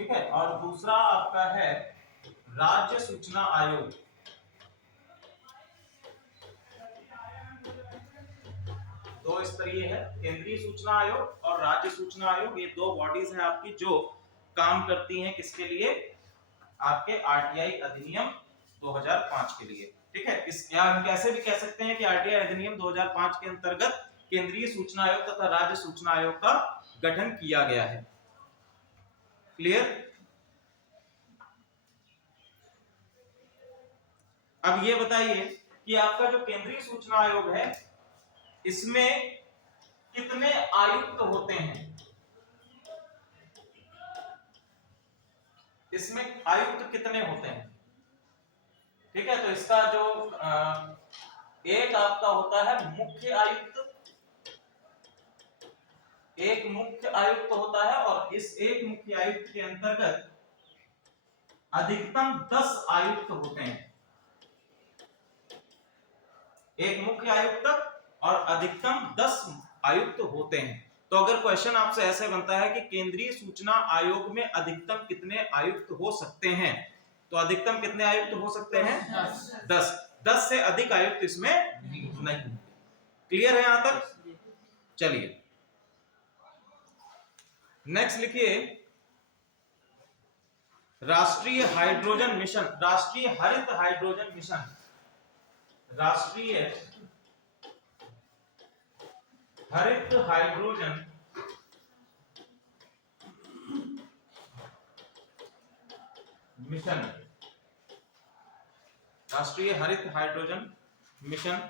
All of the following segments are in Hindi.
ठीक है। और दूसरा आपका है राज्य सूचना आयोग। दो स्तरीय है, केंद्रीय सूचना आयोग और राज्य सूचना आयोग। ये दो बॉडीज हैं आपकी जो काम करती हैं किसके लिए, आपके आरटीआई अधिनियम 2005 के लिए। ठीक है, इस या हम कैसे भी कह सकते हैं कि आरटीआई अधिनियम 2005 के अंतर्गत केंद्रीय सूचना आयोग तथा राज्य सूचना आयोग का गठन किया गया है। क्लियर। अब ये बताइए कि आपका जो केंद्रीय सूचना आयोग है इसमें कितने आयुक्त होते हैं। इसमें आयुक्त कितने होते हैं। ठीक है, तो इसका जो एक आपका होता है मुख्य आयुक्त, एक मुख्य आयुक्त होता है और इस एक मुख्य आयुक्त के अंतर्गत अधिकतम 10 आयुक्त होते हैं। एक मुख्य आयुक्त और अधिकतम 10 आयुक्त होते हैं। तो अगर क्वेश्चन आपसे ऐसे बनता है कि केंद्रीय सूचना आयोग में अधिकतम कितने आयुक्त हो सकते हैं, तो अधिकतम कितने आयुक्त हो सकते हैं 10। 10 से अधिक आयुक्त इसमें नहीं। क्लियर है यहां तक। चलिए नेक्स्ट लिखिए, राष्ट्रीय हाइड्रोजन मिशन, राष्ट्रीय हरित हाइड्रोजन मिशन, राष्ट्रीय हरित हाइड्रोजन मिशन, राष्ट्रीय हरित हाइड्रोजन मिशन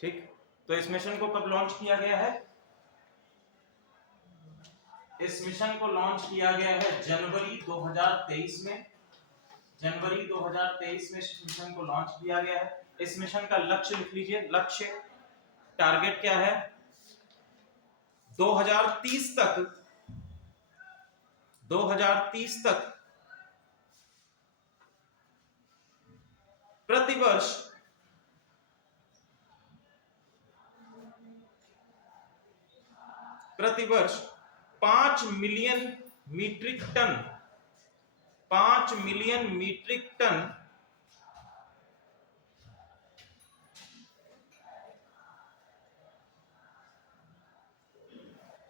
ठीक। तो इस मिशन को कब लॉन्च किया गया है, इस मिशन को लॉन्च किया गया है जनवरी 2023 में। जनवरी 2023 में इस मिशन को लॉन्च किया गया है। इस मिशन का लक्ष्य लिख लीजिए, लक्ष्य टारगेट क्या है, 2030 तक, 2030 तक प्रतिवर्ष 5 million metric ton, 5 million metric ton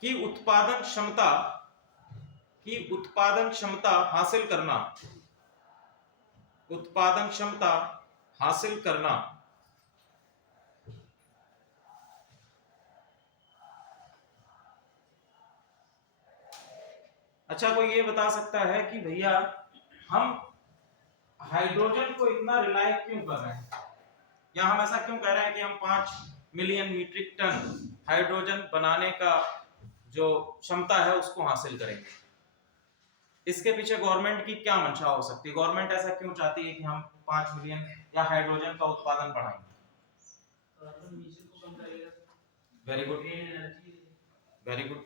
की उत्पादन क्षमता हासिल करना, उत्पादन क्षमता हासिल करना। अच्छा, कोई ये बता सकता है कि भैया हम हाइड्रोजन को इतना रिलाय क्यों कर रहे हैं, या हम ऐसा क्यों कह रहे हैं कि हम 5 मिलियन मीट्रिक टन हाइड्रोजन बनाने का जो क्षमता है उसको हासिल करेंगे। इसके पीछे गवर्नमेंट की क्या मंशा हो सकती है, गवर्नमेंट ऐसा क्यों चाहती है कि हम 5 मिलियन या हाइड्रोजन का उत्पादन बढ़ाएं। Very good, very good.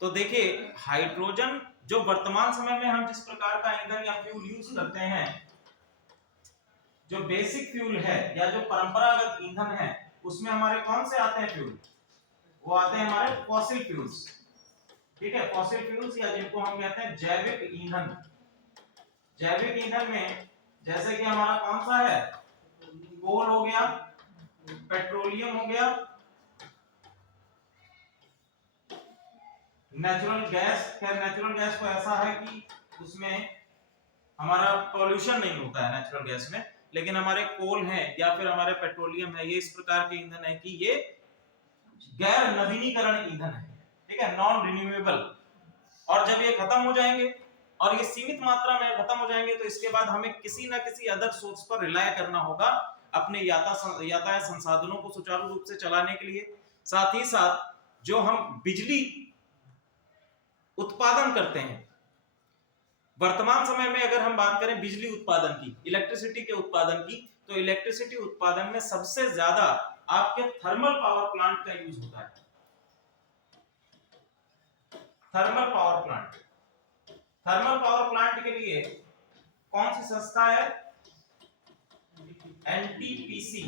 तो देखिए हाइड्रोजन जो वर्तमान समय में हम जिस प्रकार का ईंधन या फ्यूल यूज करते हैं, जो बेसिक फ्यूल है या जो परंपरागत ईंधन है, उसमें हमारे कौन से आते हैं फ्यूल, वो आते हैं हमारे फॉसिल फ्यूल्स। ठीक है, फॉसिल फ्यूल्स या जिनको हम कहते हैं जैविक ईंधन। जैविक ईंधन में जैसे कि हमारा कौन सा है, कोल हो गया, पेट्रोलियम हो गया, नेचुरल गैस। खैर नेचुरल गैस तो ऐसा है कि उसमें हमारा पॉल्यूशन नहीं होता है नेचुरल गैस में, लेकिन हमारे कोल हैं या फिर हमारे पेट्रोलियम है, ये इस प्रकार के ईंधन है कि ये गैर नवीनीकरण ईंधन है। ठीक है, नॉन रिन्यूएबल। और जब ये खत्म हो जाएंगे और ये सीमित मात्रा में खत्म हो जाएंगे तो इसके बाद हमें किसी ना किसी अदर सोर्स पर रिलाय करना होगा अपने यातायात संसाधनों को सुचारू रूप से चलाने के लिए। साथ ही साथ जो हम बिजली उत्पादन करते हैं, वर्तमान समय में अगर हम बात करें बिजली उत्पादन की, इलेक्ट्रिसिटी के उत्पादन की, तो इलेक्ट्रिसिटी उत्पादन में सबसे ज्यादा आपके थर्मल पावर प्लांट का यूज होता है। Thermal power plant. Thermal power plant के लिए कौन सी संस्था है? एनटीपीसी,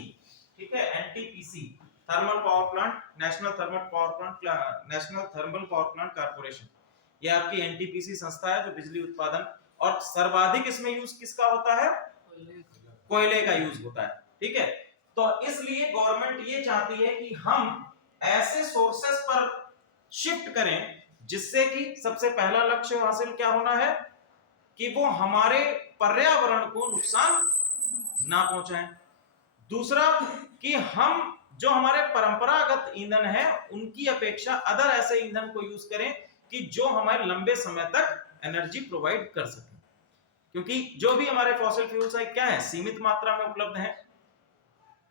ठीक है, NTPC, thermal power plant, national thermal power plant, national thermal power plant corporation. ये आपकी एनटीपीसी संस्था है जो बिजली उत्पादन, और सर्वाधिक इसमें यूज किसका होता है? कोयले का यूज होता है, ठीक है। तो इसलिए गवर्नमेंट ये चाहती है कि हम ऐसे सोर्सेस पर शिफ्ट करें जिससे कि सबसे पहला लक्ष्य हासिल क्या होना है कि वो हमारे पर्यावरण को नुकसान ना पहुंचाएं। दूसरा कि हम जो हमारे परंपरागत ईंधन है उनकी अपेक्षा अदर ऐसे ईंधन को यूज करें कि जो हमारे लंबे समय तक एनर्जी प्रोवाइड कर सके, क्योंकि जो भी हमारे फॉसिल फ्यूल्स है क्या है, सीमित मात्रा में उपलब्ध है।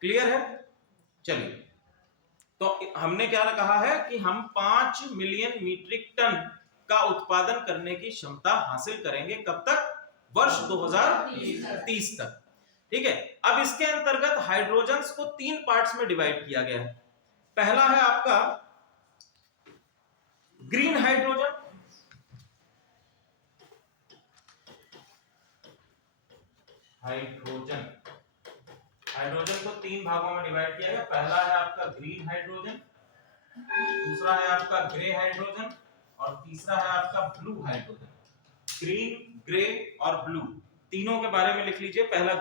क्लियर है? चलिए, तो हमने क्या कहा है कि हम 5 मिलियन मीट्रिक टन का उत्पादन करने की क्षमता हासिल करेंगे। कब तक? वर्ष 2030 तक, ठीक है। अब इसके अंतर्गत हाइड्रोजन्स को 3 पार्ट्स में डिवाइड किया गया है। पहला है आपका ग्रीन हाइड्रोजन, हाइड्रोजन को 3 भागों में डिवाइड किया गया। पहला है आपका ग्रीन हाइड्रोजन, दूसरा है आपका ग्रे हाइड्रोजन, और तीसरा है आपका ब्लू हाइड्रोजन। ग्रीन, ग्रे और ब्लू, तीनों के बारे में लिख लीजिए। पहला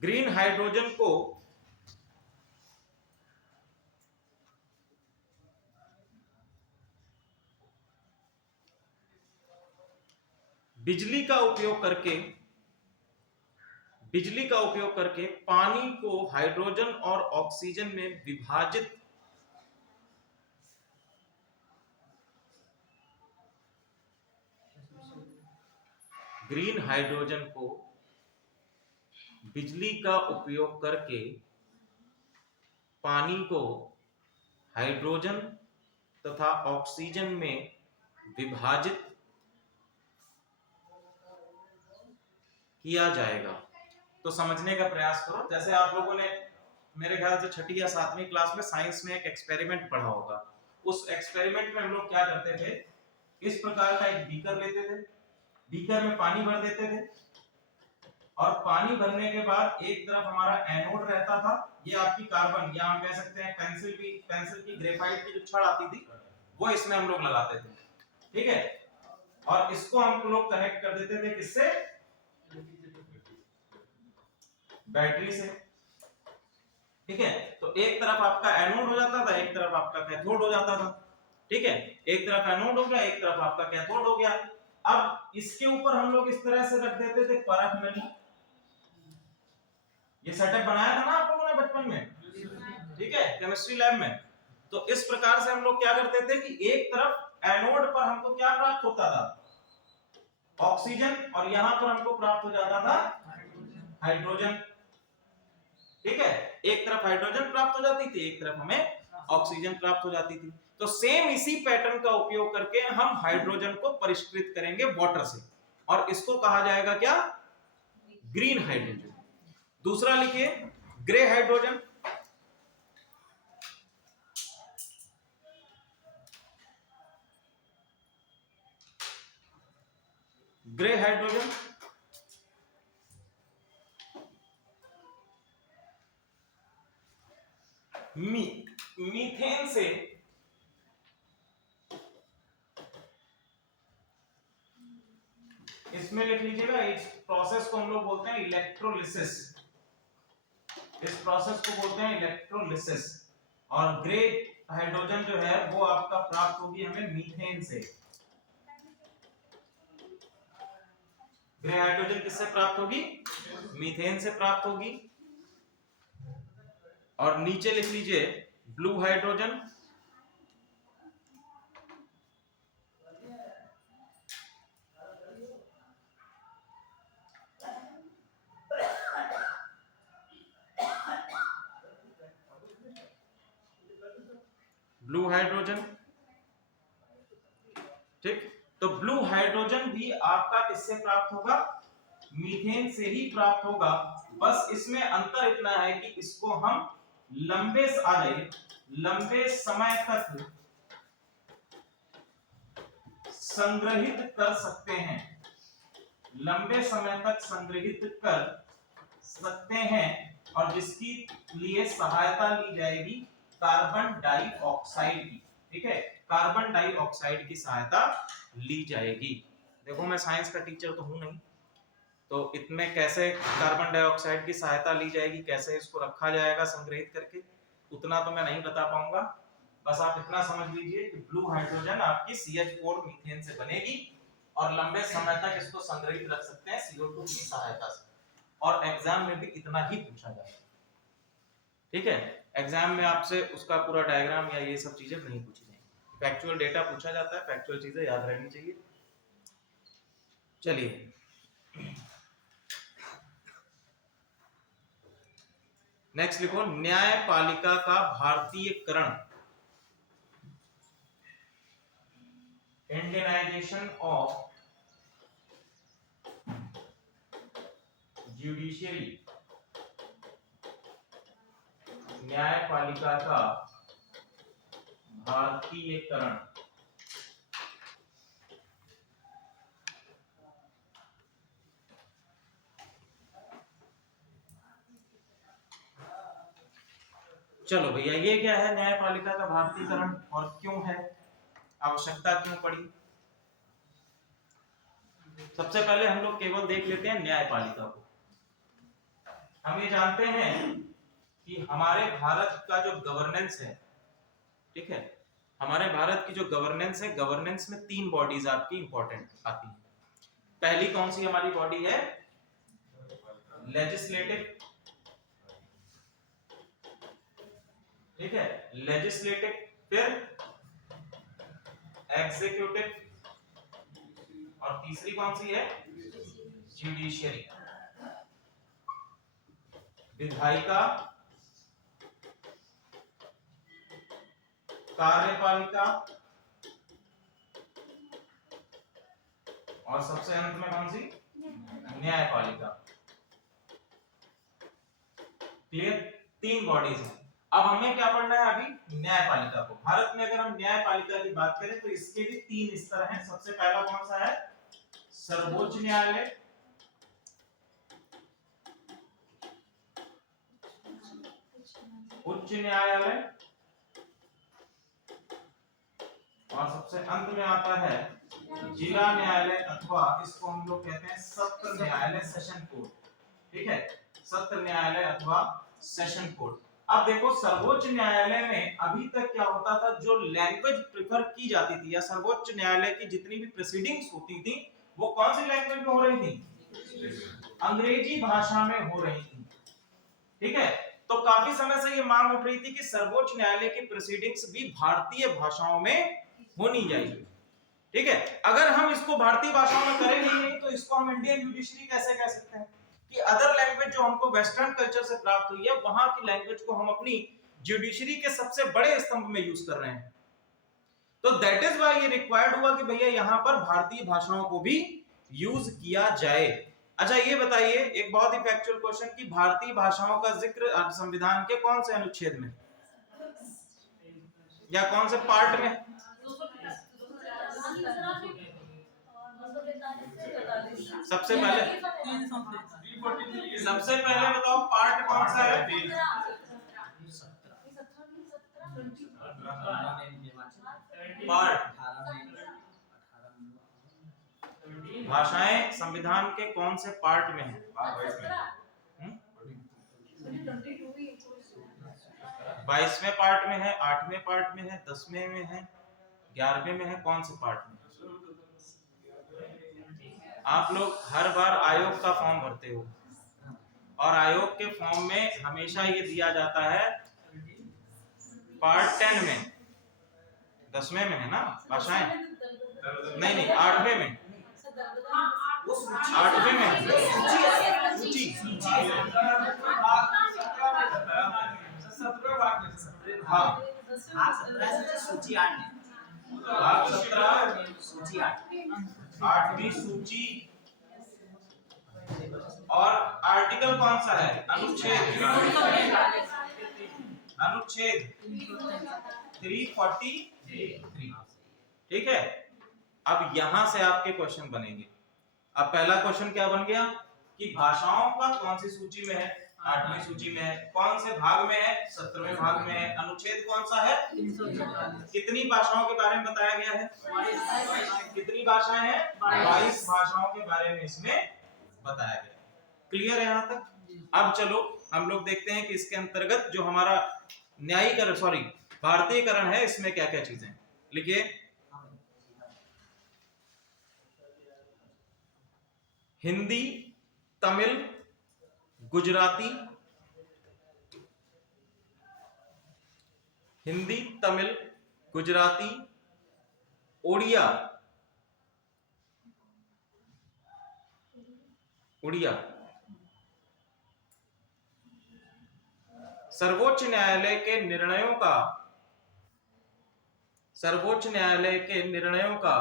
ग्रीन हाइड्रोजन को बिजली का उपयोग करके पानी को हाइड्रोजन और ऑक्सीजन में विभाजित ग्रीन हाइड्रोजन को बिजली का उपयोग करके पानी को हाइड्रोजन तथा ऑक्सीजन में विभाजित किया जाएगा। तो समझने का प्रयास करो। जैसे आप लोगों ने मेरे ख्याल से 6ठी या 7वीं क्लास में साइंस में एक एक्सपेरिमेंट पढ़ा होगा। उस एक्सपेरिमेंट में हम लोग क्या करते थे, इस प्रकार का एक बीकर लेते थे, बीकर में पानी भर देते थे, और पानी भरने के बाद एक तरफ हमारा एनोड रहता था, ये आपकी कार्बन, या हम कह सकते हैं पेंसिल की ग्रेफाइट की जो छड़ आती थी वो इसमें हम लोग लगाते थे, ठीक है। और इसको हम लोग कनेक्ट कर देते थे किससे? बैटरी से, ठीक है। तो एक तरफ आपका एनोड हो जाता था, एक तरफ आपका कैथोड हो जाता था, ठीक है। एक तरफ एनोड हो गया, एक तरफ आपका कैथोड हो गया। अब इसके ऊपर हम लोग इस तरह से रख देते थे परख नली। ये सेटअप बनाया था ना आप लोगों ने बचपन में, ठीक है, केमिस्ट्री लैब में। तो इस प्रकार से हम लोग क्या करते थे कि एक तरफ एनोड पर हमको क्या प्राप्त होता था? ऑक्सीजन, और यहां पर हमको प्राप्त हो जाता था हाइड्रोजन, ठीक है। एक तरफ हाइड्रोजन प्राप्त हो जाती थी, एक तरफ हमें ऑक्सीजन प्राप्त हो जाती थी। तो सेम इसी पैटर्न का उपयोग करके हम हाइड्रोजन को परिष्कृत करेंगे वाटर से, और इसको कहा जाएगा क्या? Green hydrogen. दूसरा लिखिए grey hydrogen. Grey hydrogen methane से इसमें लिख लीजिएगा, इस प्रोसेस को हम लोग बोलते हैं इलेक्ट्रोलिसिस। इस प्रोसेस को बोलते हैं इलेक्ट्रोलिसिस। और ग्रे हाइड्रोजन जो है वो आपका प्राप्त होगी हमें मीथेन से। ग्रे हाइड्रोजन किससे प्राप्त होगी? मीथेन से प्राप्त होगी। और नीचे लिख लीजिए ब्लू हाइड्रोजन। ब्लू हाइड्रोजन, ठीक। तो ब्लू हाइड्रोजन भी आपका किससे प्राप्त होगा? मीथेन से ही प्राप्त होगा। बस इसमें अंतर इतना है कि इसको हम लंबे आ जाइए, लंबे समय तक संग्रहित कर सकते हैं, लंबे समय तक संग्रहित कर सकते हैं, और जिसकी लिए सहायता ली जाएगी कार्बन डाइऑक्साइड की। ठीक है, कार्बन डाइऑक्साइड की सहायता ली जाएगी। देखो मैं साइंस का टीचर तो हूं नहीं, तो इसमें कैसे कार्बन डाइऑक्साइड की सहायता ली जाएगी, कैसे इसको रखा जाएगा संग्रहित करके, उतना तो मैं नहीं बता पाऊंगा। बस आप इतना समझ लीजिए कि ब्लू हाइड्रोजन आपकी CH4 मीथेन से बनेगी और लंबे समय तक इसको संग्रहित रख सकते हैं CO2 की सहायता से, और एग्जाम में भी इतना ही पूछा जाएगा। ठीक है, एग्जाम में आपसे उसका पूरा डायग्राम या ये सब चीजें नहीं पूछी जाएंगी, फैक्चुअल डेटा पूछा जाता है, फैक्चुअल चीजें याद रहनी चाहिए। चलिए नेक्स्ट लिखो, न्यायपालिका का भारतीयकरण, इंडियनाइजेशन ऑफ जुडिशियरी, न्यायपालिका का भारतीयकरण। चलो भैया, ये क्या है न्यायपालिका का भारतीयकरण और क्यों है, आवश्यकता क्यों पड़ी? सबसे पहले हम लोग केवल देख लेते हैं न्यायपालिका को। हम ये जानते हैं कि हमारे भारत का जो गवर्नेंस है, ठीक है, हमारे भारत की जो गवर्नेंस है, गवर्नेंस में 3 बॉडीज आपकी इंपॉर्टेंट आती है। पहली कौन सी हमारी बॉडी है? लेजिस्लेटिव, ठीक है, लेजिस्लेटिव, फिर एग्जीक्यूटिव, और तीसरी कौन सी है? जुडिशियरी, विधायिका, कार्यपालिका, और सबसे अंत में कौन सी? न्यायपालिका। क्लियर? 3 बॉडीज हैं। अब हमें क्या पढ़ना है अभी? न्यायपालिका को। भारत में अगर हम न्यायपालिका की बात करें तो इसके भी 3 स्तर हैं। सबसे पहला कौन सा है? सर्वोच्च न्यायालय, उच्च न्यायालय, और सबसे अंत में आता है जिला न्यायालय, अथवा इसको हम लोग कहते हैं सत्र न्यायालय, सेशन कोर्ट। ठीक है, सत्र न्यायालय अथवा सेशन कोर्ट। अब देखो, सर्वोच्च न्यायालय में अभी तक क्या होता था, जो लैंग्वेज प्रेफर की जाती थी, या सर्वोच्च न्यायालय की जितनी भी प्रोसीडिंग्स होती थी वो कौन सी लैंग्वेज में हो रही थी? अंग्रेजी भाषा में हो रही थी। ठीक है, तो काफी समय से ये मांग उठ रही थी कि सर्वोच्च न्यायालय की प्रोसीडिंग्स भी भारतीय भाषाओं में होनी चाहिए। ठीक है, अगर हम इसको भारतीय भाषाओं में करेंगे नहीं तो इसको हम इंडियन जुडिशरी कैसे कह सकते हैं कि अदर लैंग्वेज जो हमको वेस्टर्न कल्चर से प्राप्त हुई है वहां की लैंग्वेज को हम अपनी जुडिशरी के सबसे बड़े स्तंभ में यूज कर रहे हैं। तो दैट इज व्हाई ये रिक्वायर्ड हुआ कि भैया यहां पर भारतीय भाषाओं को भी यूज किया जाए। अच्छा ये बताइए, एक बहुत ही फैक्चुअल क्वेश्चन, कि भारतीय भाषाओं का जिक्र संविधान के कौन से अनुच्छेद में या कौन से पार्ट में? सबसे पहले बताओ पार्ट कौन सा है? पार्ट, भाषाएं संविधान के कौन से पार्ट में है? 22वें पार्ट में है, 8वें पार्ट में है, 10वें में है, 11वें में है, कौन से पार्ट में? आप लोग हर बार आयोग का फॉर्म भरते हो और आयोग के फॉर्म में हमेशा ये दिया जाता है पार्ट 10 में, 10वें में है ना भाषाएं? नहीं, 8वें में, 8वें में हाँ, सूची 8 भाग 17 सूची 8वीं सूची। और आर्टिकल कौन सा है? अनुच्छेद। अनुच्छेद 343। ठीक है, अब यहां से आपके क्वेश्चन बनेंगे। अब पहला क्वेश्चन क्या बन गया कि भाषाओं का कौन सी सूची में है, 8वीं सूची में है। कौन से भाग में है, 17वें भाग में है। अनुच्छेद कौन सा है, 343। कितनी भाषाओं के बारे में बताया गया है, कितनी भाषाएं हैं, 22 भाषाओं के बारे में इसमें बताया गया। क्लियर है यहां तक। अब चलो हम लोग देखते हैं कि इसके अंतर्गत जो हमारा न्यायीकरण भारतीयकरण है, इसमें क्या क्या चीजें। लिखिए, हिंदी, तमिल, गुजराती, हिंदी, तमिल, गुजराती, ओडिया, उड़िया। सर्वोच्च न्यायालय के निर्णयों का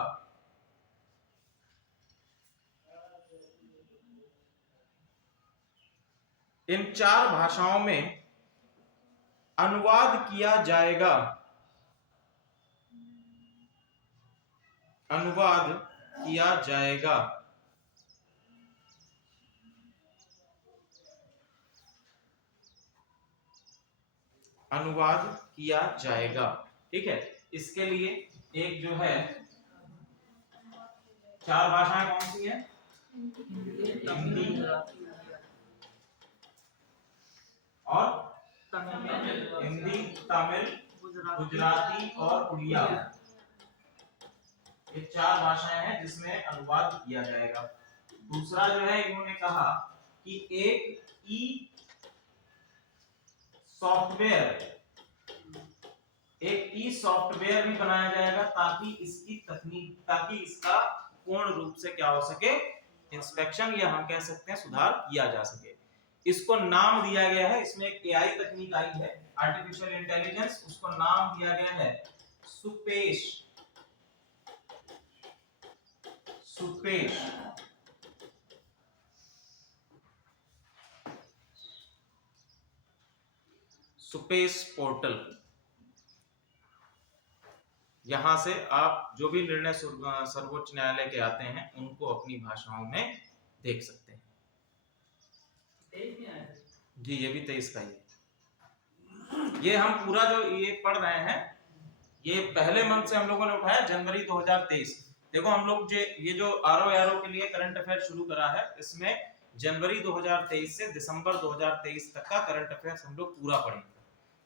इन 4 भाषाओं में अनुवाद किया जाएगा। अनुवाद किया जाएगा। अनुवाद किया जाएगा। ठीक है, इसके लिए एक जो है 4 भाषाएं कौन सी हैं, हिंदी और हिंदी, तमिल, गुजराती और उड़िया। ये 4 भाषाएं हैं जिसमें अनुवाद किया जाएगा। दूसरा जो है इन्होंने कहा कि एक ई सॉफ्टवेयर भी बनाया जाएगा ताकि इसका पूर्ण रूप से क्या हो सके, इंस्पेक्शन या हम कह सकते हैं सुधार किया जा सके। इसको नाम दिया गया है, इसमें एक एआई तकनीक आई है, आर्टिफिशियल इंटेलिजेंस, उसको नाम दिया गया है सुपेश। सुपेश पोर्टल। यहां से आप जो भी निर्णय सर्वोच्च न्यायालय के आते हैं उनको अपनी भाषाओं में देख सकते हैं। जी, ये भी 23 का ही। ये हम पूरा जो ये पढ़ रहे हैं, ये पहले मंथ से हम लोगों ने उठाया, जनवरी 2023। देखो हम लोग ये जो आरओ के लिए करंट अफेयर शुरू करा है, इसमें जनवरी 2023 से दिसंबर 2023 तक का करंट अफेयर्स हम लोग पूरा पढ़ेंगे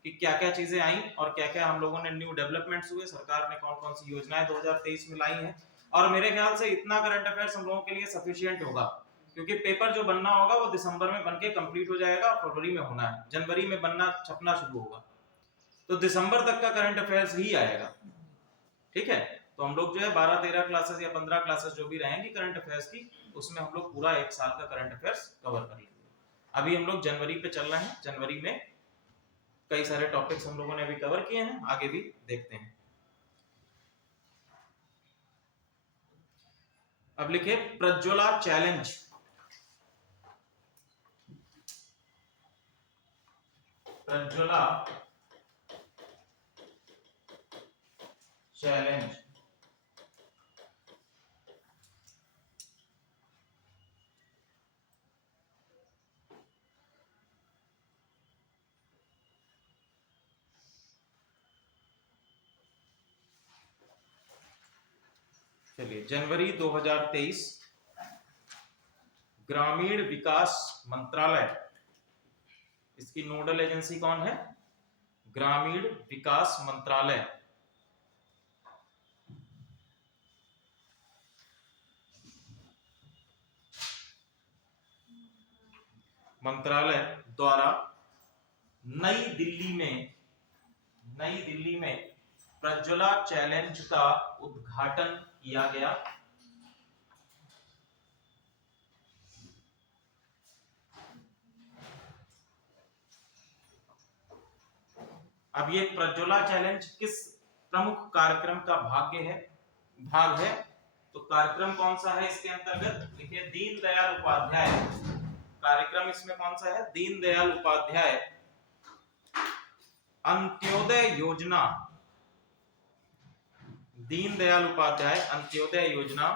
कि क्या क्या चीजें आई और क्या क्या हम लोगों ने न्यू डेवलपमेंट्स हुए, सरकार ने कौन कौन सी योजनाएं 2023 में लाई हैं। और मेरे ख्याल से इतना करंट अफेयर्स हम लोगों के लिए सफिशिएंट होगा, क्योंकि पेपर जो बनना होगा वो दिसंबर में बनके कंप्लीट हो जाएगा, फरवरी में होना है, जनवरी में बनना छपना शुरू होगा, तो दिसंबर तक का करंट अफेयर्स ही आएगा। ठीक है, तो हम लोग जो है 12-13 क्लासेस या 15 क्लासेस जो भी रहेंगी करंट अफेयर्स की, उसमें हम लोग पूरा 1 साल का करंट अफेयर्स कवर कर लेंगे। अभी हम लोग जनवरी पे चल रहे हैं, जनवरी में कई सारे टॉपिक्स हम लोगों ने अभी कवर किए हैं, आगे भी देखते हैं। अब लिखे प्रज्वला चैलेंज। प्रज्वला चैलेंज। चलिए, जनवरी 2023 ग्रामीण विकास मंत्रालय, इसकी नोडल एजेंसी कौन है, ग्रामीण विकास मंत्रालय। मंत्रालय द्वारा नई दिल्ली में प्रज्वला चैलेंज का उद्घाटन किया गया। अब ये प्रज्वला चैलेंज किस प्रमुख कार्यक्रम का भाग है, तो कार्यक्रम कौन सा है इसके अंतर्गत, देखिए दीनदयाल उपाध्याय कार्यक्रम, इसमें कौन सा है, दीनदयाल उपाध्याय अंत्योदय योजना, दीनदयाल उपाध्याय अंत्योदय योजना,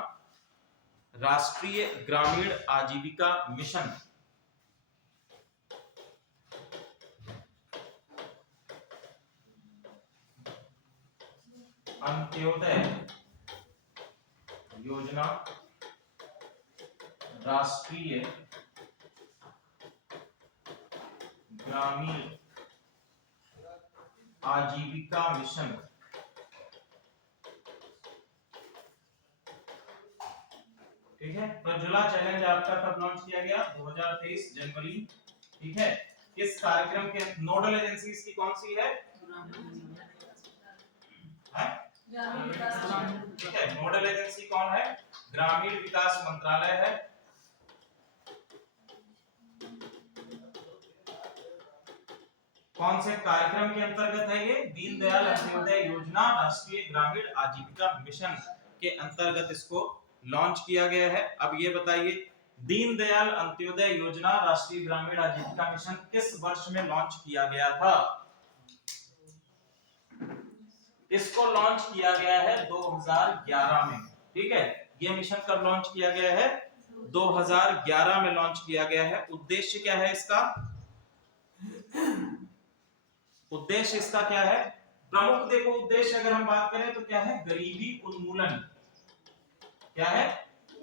राष्ट्रीय ग्रामीण आजीविका मिशन, अंत्योदय योजना, राष्ट्रीय ग्रामीण आजीविका मिशन। ठीक है, प्रज्वला चैलेंज आपका कब लॉन्च किया गया? 2023 जनवरी। ठीक है, किस कार्यक्रम के नोडल एजेंसीज की कौन सी है? ठीक है, नोडल एजेंसी कौन है? ग्रामीण विकास मंत्रालय है। कौन से कार्यक्रम के अंतर्गत है ये? दीनदयाल अंत्योदय योजना, राष्ट्रीय ग्रामीण आजीविका मिशन के अंतर्गत इसको लॉन्च किया गया है। अब ये बताइए, दीनदयाल अंत्योदय योजना राष्ट्रीय ग्रामीण आजीविका मिशन किस वर्ष में लॉन्च किया गया था? इसको लॉन्च किया गया है 2011 में। ठीक है, ये मिशन कब लॉन्च किया गया है? 2011 में लॉन्च किया गया है। उद्देश्य क्या है इसका? उद्देश्य इसका क्या है? प्रमुख देखो, उद्देश्य अगर हम बात करें तो क्या है? गरीबी उन्मूलन। क्या है?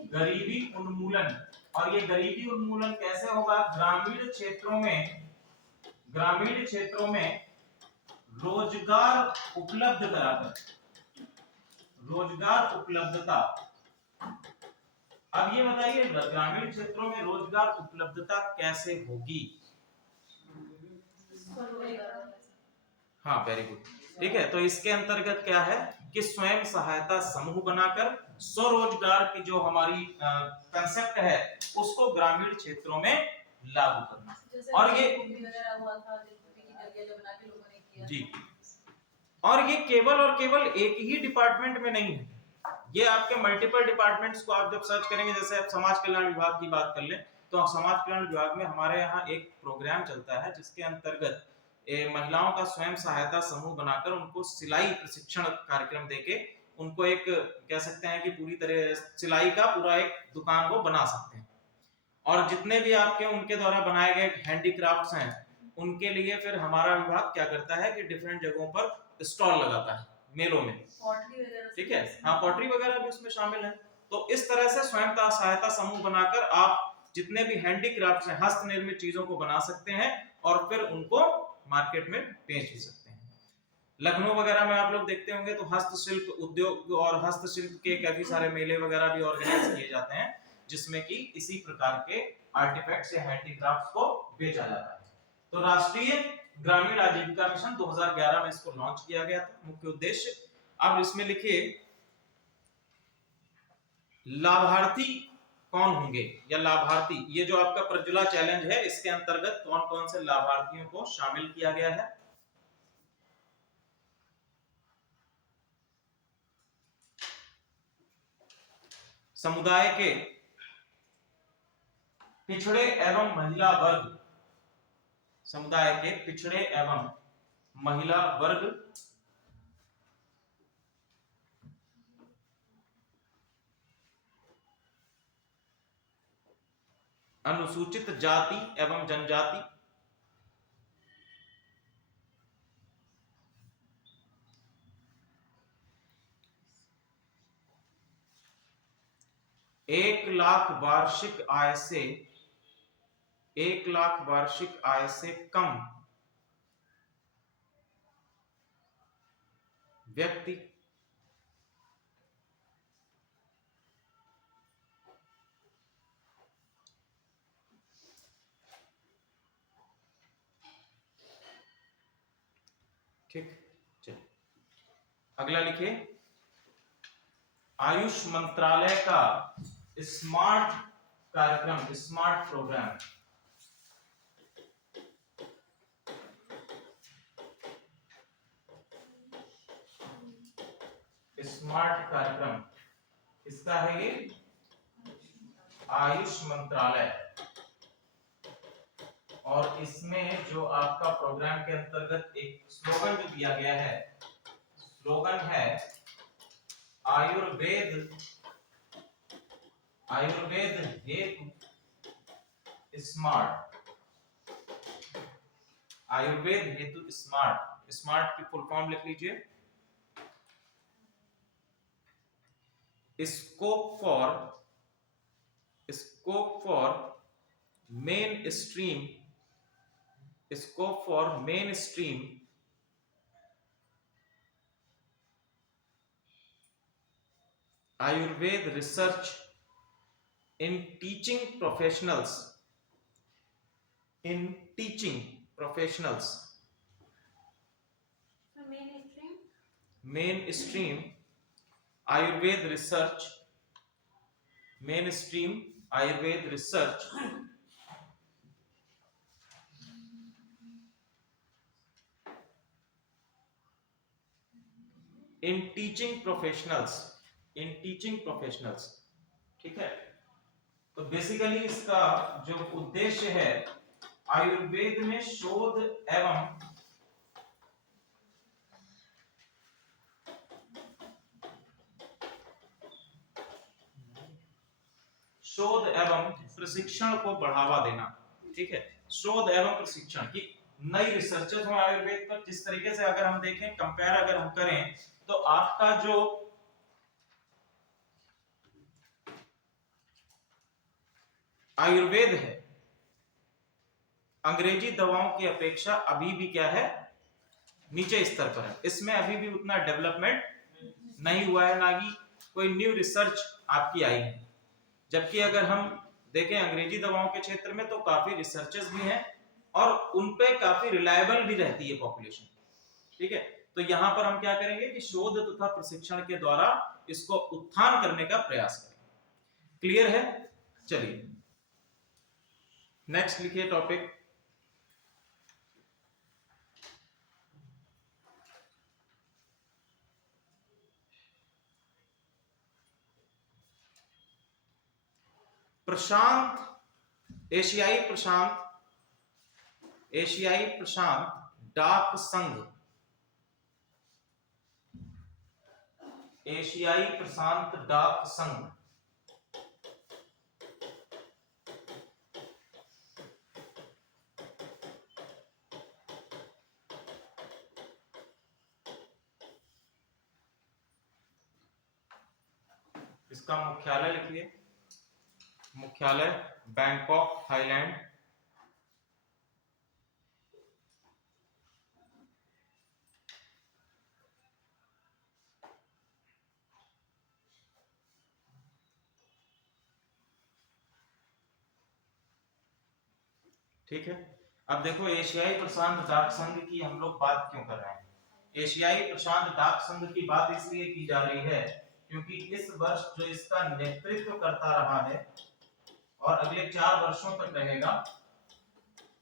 गरीबी उन्मूलन। और ये गरीबी उन्मूलन कैसे होगा? ग्रामीण क्षेत्रों में रोजगार उपलब्ध कराकर, रोजगार उपलब्धता। अब ये बताइए, ग्रामीण क्षेत्रों में रोजगार उपलब्धता कैसे होगी? हाँ, वेरी गुड। ठीक है, तो इसके अंतर्गत क्या है कि स्वयं सहायता समूह बनाकर स्वरोजगार की जो हमारी कंसेप्ट है उसको ग्रामीण क्षेत्रों में लागू करना। और ये जी, और ये केवल और केवल एक ही डिपार्टमेंट में नहीं है, ये आपके मल्टीपल डिपार्टमेंट्स को आप जब सर्च करेंगे, जैसे आप समाज कल्याण विभाग की बात कर लें तो समाज कल्याण विभाग में हमारे यहाँ एक प्रोग्राम चलता है जिसके अंतर्गत महिलाओं का स्वयं सहायता समूह बनाकर उनको सिलाई प्रशिक्षण कार्यक्रम देके उनको एक कह सकते हैं कि पूरी तरह सिलाई का पूरा एक दुकान वो बना सकते हैं। और जितने भी आपके उनके द्वारा बनाए गए हैंडीक्राफ्ट्स हैं उनके लिए फिर हमारा विभाग क्या करता है कि डिफरेंट जगहों पर स्टॉल लगाता है, मेलों में। ठीक है, हाँ, पॉटरी वगैरह भी उसमें शामिल है। तो इस तरह से स्वयं सहायता समूह बनाकर आप जितने भी हैंडीक्राफ्ट्स हैं, हस्त निर्मित चीजों को बना सकते हैं और फिर उनको मार्केट में बेच भी सकते हैं। लखनऊ वगैरह में आप लोग देखते होंगे तो हस्तशिल्प उद्योग और हस्तशिल्प के काफी सारे मेले वगैरह भी ऑर्गेनाइज किए जाते हैं जिसमें कि इसी प्रकार के आर्टिफैक्ट्स या हैंडीक्राफ्ट्स को बेचा जाता है। तो राष्ट्रीय ग्रामीण आजीविका मिशन 2011 में इसको लॉन्च किया गया था। मुख्य उद्देश्य, अब इसमें लिखिए लाभार्थी कौन होंगे या लाभार्थी, ये जो आपका प्रज्वला चैलेंज है इसके अंतर्गत कौन कौन से लाभार्थियों को शामिल किया गया है? समुदाय के पिछड़े एवं महिला वर्ग, समुदाय के पिछड़े एवं महिला वर्ग, अनुसूचित जाति एवं जनजाति, एक लाख वार्षिक आय से कम व्यक्ति, ठीक। चलिए अगला लिखिए, आयुष मंत्रालय का स्मार्ट कार्यक्रम, स्मार्ट प्रोग्राम, स्मार्ट कार्यक्रम किसका है? ये आयुष मंत्रालय। और इसमें जो आपका प्रोग्राम के अंतर्गत एक स्लोगन जो दिया गया है, स्लोगन है आयुर्वेद हेतु स्मार्ट। आयुर्वेद हेतु स्मार्ट। स्मार्ट की फुल फॉर्म लिख लीजिए, scope for main stream Ayurveda research in teaching professionals So mainstream ayurved research in teaching professionals। ठीक है, तो बेसिकली इसका जो उद्देश्य है, आयुर्वेद में शोध एवं प्रशिक्षण को बढ़ावा देना। ठीक है, शोध एवं प्रशिक्षण की नई रिसर्चेस हो आयुर्वेद पर। जिस तरीके से अगर हम देखें, कंपेयर अगर हम करें, तो आपका जो आयुर्वेद है, अंग्रेजी दवाओं की अपेक्षा अभी भी क्या है, नीचे स्तर पर है। इसमें अभी भी उतना डेवलपमेंट नहीं हुआ है, ना कि कोई न्यू रिसर्च आपकी आई है। जबकि अगर हम देखें अंग्रेजी दवाओं के क्षेत्र में, तो काफी रिसर्चेस भी हैं और उन पे काफी रिलायबल भी रहती है पॉपुलेशन। ठीक है, तो यहां पर हम क्या करेंगे कि शोध तथा प्रशिक्षण के द्वारा इसको उत्थान करने का प्रयास करेंगे। क्लियर है? चलिए नेक्स्ट लिखिए टॉपिक। एशियाई प्रशांत डाक संघ, एशियाई प्रशांत डाक संघ इसका मुख्यालय लिखिए, मुख्यालय बैंकॉक, थाईलैंड। ठीक है, अब देखो एशियाई प्रशांत डाक संघ की हम लोग बात क्यों कर रहे हैं। एशियाई प्रशांत डाक संघ की बात इसलिए की जा रही है क्योंकि इस वर्ष जो इसका नेतृत्व करता रहा है और अगले 4 वर्षों तक रहेगा,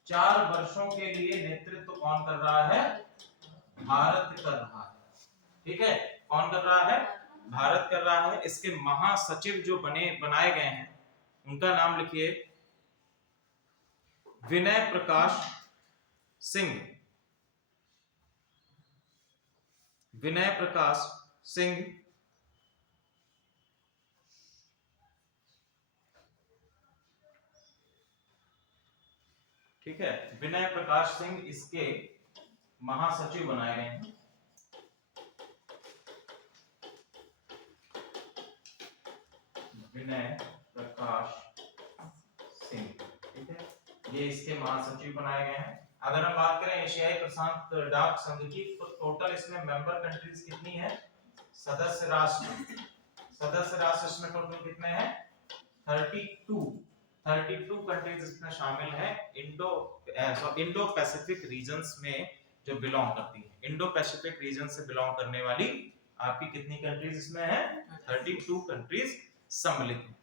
4 वर्षों के लिए नेतृत्व कौन कर रहा है, भारत कर रहा है। ठीक है, कौन कर रहा है, भारत कर रहा है। इसके महासचिव जो बनाए गए हैं, उनका नाम लिखिए विनय प्रकाश सिंह। विनय प्रकाश सिंह ठीक है, विनय प्रकाश सिंह इसके महासचिव बनाए गए हैं। विनय प्रकाश सिंह, ठीक है, ये इसके महासचिव बनाए गए हैं। अगर हम बात करें एशियाई प्रशांत डाक संघ की, तो टोटल इसमें मेंबर कंट्रीज कितनी है, सदस्य राष्ट्र इसमें टोटल कितने हैं, 32 कंट्रीज इसमें शामिल है। इंडो पैसिफिक रीजन्स में जो बिलोंग करती है, इंडो पैसिफिक रीजन से बिलोंग करने वाली आपकी कितनी कंट्रीज इसमें है, 32 कंट्रीज सम्मिलित हैं।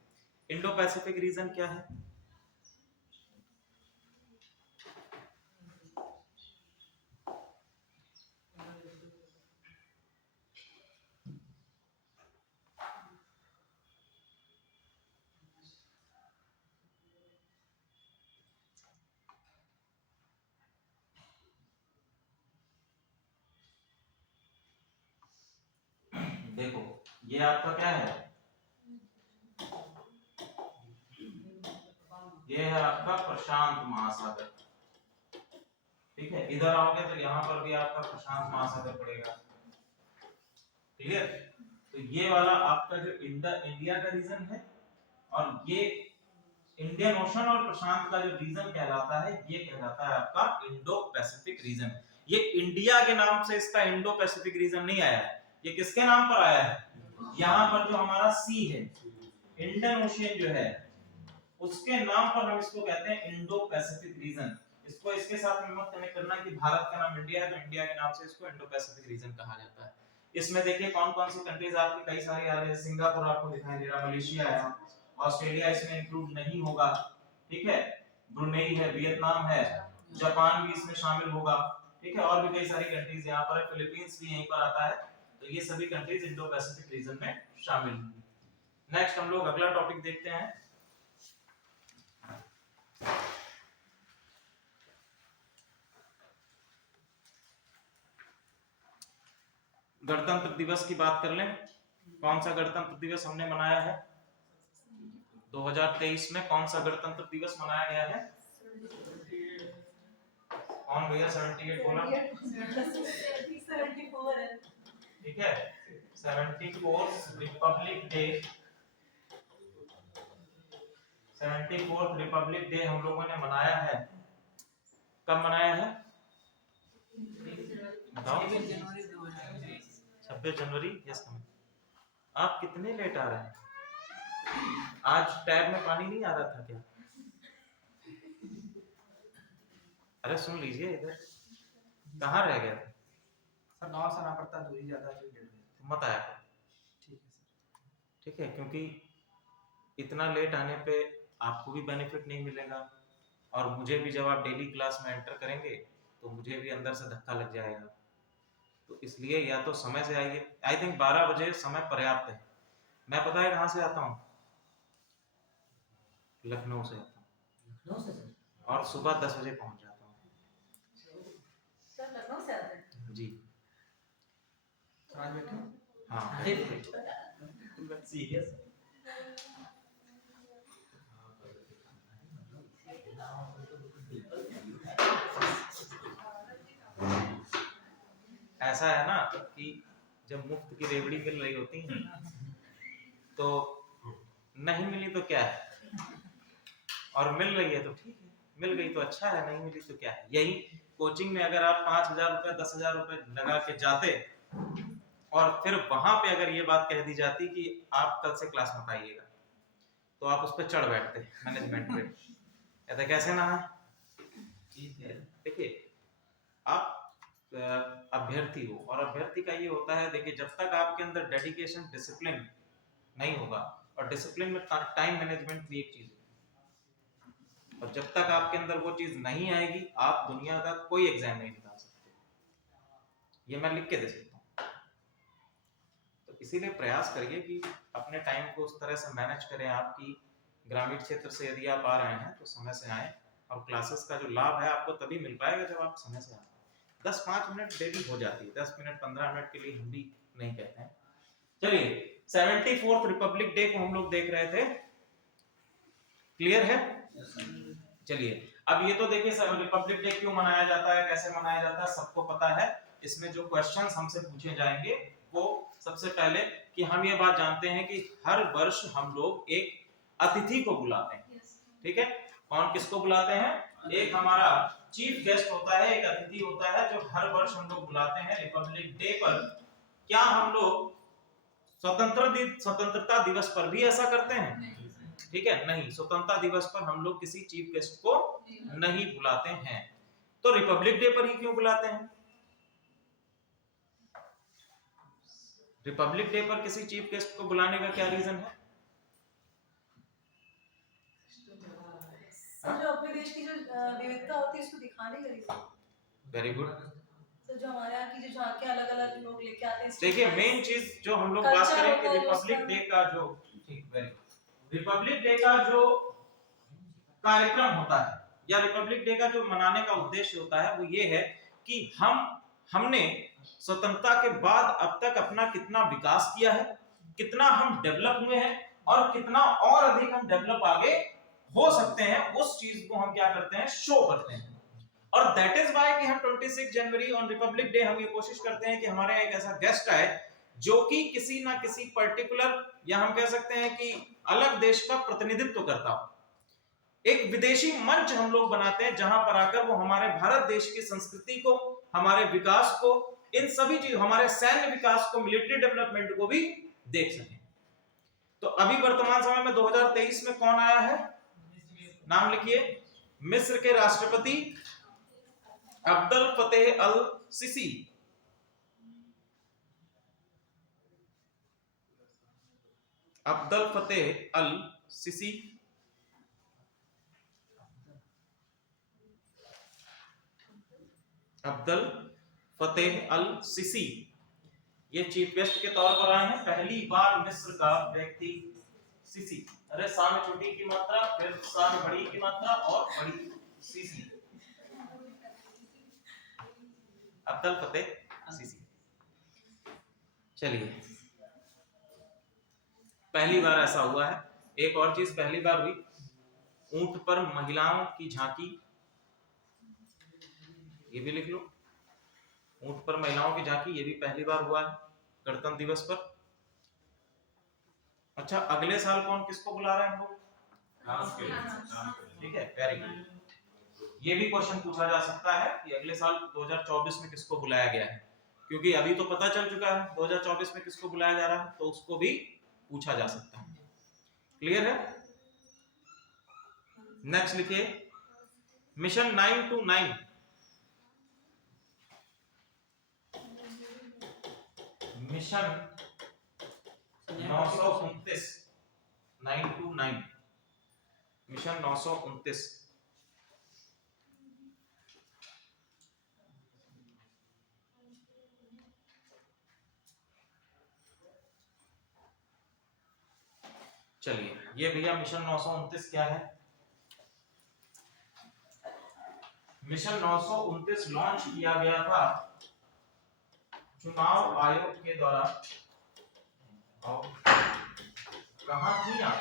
इंडो पैसिफिक रीजन क्या है, देखो ये आपका क्या है, ये है आपका प्रशांत महासागर, ठीक है। इधर आओगे तो यहाँ पर भी आपका प्रशांत महासागर पड़ेगा, क्लियर। तो ये वाला आपका जो इंडिया का रीजन है, और ये इंडियन ओशन और प्रशांत का जो रीजन कहलाता है, ये कहलाता है आपका इंडो पैसिफिक रीजन। ये इंडिया के नाम से इसका इंडो पैसिफिक रीजन नहीं आया है, ये किसके नाम पर आया है, यहाँ पर जो हमारा सी है, इंडियन ओशियन जो है, उसके नाम पर हम इसको कहते हैं इंडो पैसिफिक रीजन। इसको इसके साथ में मत कनेक्ट करना कि भारत का नाम इंडिया है तो इंडिया के नाम से इसको इंडो पैसिफिक रीजन कहा जाता है। इसमें देखिए कौन कौन सी कंट्रीज आपकी कई सारी आ रही है, सिंगापुर आपको दिखाई दे रहा, मलेशिया है, ऑस्ट्रेलिया इसमें इंक्लूड नहीं होगा, ठीक है, ब्रुनेई है, वियतनाम है, जापान भी इसमें शामिल होगा, ठीक है, और भी कई सारी कंट्रीज यहाँ पर है, फिलीपींस भी यहीं पर आता है। तो ये सभी कंट्रीज इंडो पैसिफिक रीजन में शामिल हैं। नेक्स्ट हम लोग अगला टॉपिक देखते हैं। गणतंत्र दिवस की बात कर लें। कौन सा गणतंत्र दिवस हमने मनाया है 2023 में, कौन सा गणतंत्र दिवस मनाया गया है? कौन भैया 78 बोला? 74 है, ठीक है, 74 रिपब्लिक डे, 74 रिपब्लिक डे हम लोगों ने मनाया है। कब मनाया है? 26 जनवरी। Yes coming. आप कितने लेट आ रहे हैं? आज टैब में पानी नहीं आ रहा था क्या? अरे सुन लीजिए, इधर कहाँ रह गया? सर गाँव से आना पड़ता है, दूरी ज्यादा है, मत आया कर। ठीक है सर। ठीक है, क्योंकि इतना लेट आने पे आपको भी बेनिफिट नहीं मिलेगा, और मुझे भी जब आप डेली क्लास में एंटर करेंगे तो मुझे भी अंदर से धक्का लग जाएगा। तो इसलिए या तो समय से आइए। आई थिंक 12 बजे समय पर्याप्त है। मैं पता है कहाँ से आता हूँ? लखनऊ से आता हूँ, और सुबह 10 बजे पहुँच जाता हूँ। सर लखनऊ से आते हैं जी आज बैठे हाँ, सीरियस। ऐसा है ना कि जब मुफ्त की रेवड़ी मिल रही होती है तो नहीं मिली तो क्या है, और मिल रही है तो ठीक है, मिल गई तो अच्छा है, नहीं मिली तो क्या है। यही कोचिंग में अगर आप 5,000 रुपए 10,000 रुपए लगा के जाते और फिर वहां पे अगर ये बात कह दी जाती कि आप कल से क्लास मत आइएगा, तो आप उस पर चढ़ बैठते मैनेजमेंट पे, ऐसा कैसे ना है। देखिए आप अभ्यर्थी हो, और अभ्यर्थी का ये होता है, देखिए जब तक आपके अंदर डेडिकेशन डिसिप्लिन नहीं होगा, और डिसिप्लिन में टाइम मैनेजमेंट भी एक चीज है, और जब तक आपके अंदर वो चीज नहीं आएगी आप दुनिया का कोई एग्जाम नहीं निकाल सकते। ये मैं लिख के दे सकता हूँ। तो इसीलिए प्रयास करिए कि अपने टाइम को उस तरह से मैनेज करें। आपकी ग्रामीण क्षेत्र से यदि आप आ रहे हैं तो समय से आए, और क्लासेस का जो लाभ है आपको तभी मिल पाएगा जब आप समय से आए। 10-5 मिनट डेली हो जाती है, 10 मिनट 15 मिनट के लिए हम भी नहीं कहते हैं। चलिए 74th रिपब्लिक डे को हम लोग देख रहे थे, क्लियर है? चलिए अब ये तो देखिए रिपब्लिक डे क्यों मनाया जाता है, कैसे मनाया जाता है, सबको पता है। इसमें जो क्वेश्चंस हमसे पूछे जाएंगे वो सबसे पहले कि हम ये बात जानते हैं कि हर वर्ष हम लोग एक अतिथि को बुलाते हैं, ठीक है। कौन किसको बुलाते हैं? एक हमारा चीफ गेस्ट होता है, एक अतिथि होता है जो हर वर्ष हम लोग बुलाते हैं रिपब्लिक डे पर। क्या हम लोग स्वतंत्रता दिवस पर भी ऐसा करते हैं? ठीक है, नहीं, स्वतंत्रता दिवस पर हम लोग किसी चीफ गेस्ट को नहीं बुलाते हैं। तो रिपब्लिक डे पर ही क्यों बुलाते हैं? रिपब्लिक डे पर किसी चीफ गेस्ट को बुलाने का क्या रीजन है? जो अपने देश की जो विविधता होती है उसको दिखाने के लिए। Very good. तो जो हमारे यहाँ की जो झांकियाँ अलग-अलग लोग लेके आते हैं, देखिए मेन चीज जो हम लोग बात करें कि रिपब्लिक डे का जो, ठीक, वेरी गुड, रिपब्लिक डे का जो कार्यक्रम होता है या रिपब्लिक डे का जो मनाने का उद्देश्य होता है वो ये है कि हमने स्वतंत्रता के बाद अब तक तक अपना कितना विकास किया है, कितना हम डेवलप हुए हैं और कितना और अधिक हम डेवलप आगे हो सकते हैं, उस चीज को हम क्या करते हैं, शो करते हैं। और दैट इज व्हाई कि हम 26 जनवरी ऑन रिपब्लिक डे हम ये कोशिश करते हैं कि हमारे यहाँ एक ऐसा गेस्ट आए जो कि किसी ना किसी पर्टिकुलर, या हम कह सकते हैं कि अलग देश का प्रतिनिधित्व करता हो। एक विदेशी मंच हम लोग बनाते हैं जहां पर आकर वो हमारे भारत देश की संस्कृति को, हमारे विकास को, इन सभी चीज, हमारे सैन्य विकास को, मिलिट्री डेवलपमेंट को भी देख सकें। तो अभी वर्तमान समय में 2023 में कौन आया है, नाम लिखिए, मिस्र के राष्ट्रपति अब्दुल फतेह अल सिसी। अब्दुल फतेह अल सिसी अब्दुल फतेह अल सिसी ये चीफ गेस्ट के तौर पर आए हैं। पहली बार मिस्र का व्यक्ति सिसी, अरे सा में छोटी की मात्रा, फिर सा में बड़ी की मात्रा और बड़ी सिसी, अब्दुल फतेह सिसी। चलिए, पहली बार ऐसा हुआ है। एक और चीज पहली बार हुई, ऊंट पर महिलाओं की झांकी, ये भी लिख लो, ऊंट पर महिलाओं की झांकी, ये भी पहली बार हुआ है गणतंत्र दिवस पर। अच्छा, अगले साल कौन किसको बुला रहे हैं हम लोग, ठीक है, वेरी गुड। ये भी क्वेश्चन पूछा जा सकता है कि अगले साल 2024 में किसको बुलाया गया है, क्योंकि अभी तो पता चल चुका है 2024 में किसको बुलाया जा रहा है, तो उसको भी पूछा जा सकता है। क्लियर है? नेक्स्ट लिखिए, मिशन 929, मिशन 929, 929, मिशन 929। चलिए, ये भैया मिशन 929 क्या है? मिशन 929 लॉन्च किया गया था चुनाव आयोग के द्वारा। और कहां थी आप?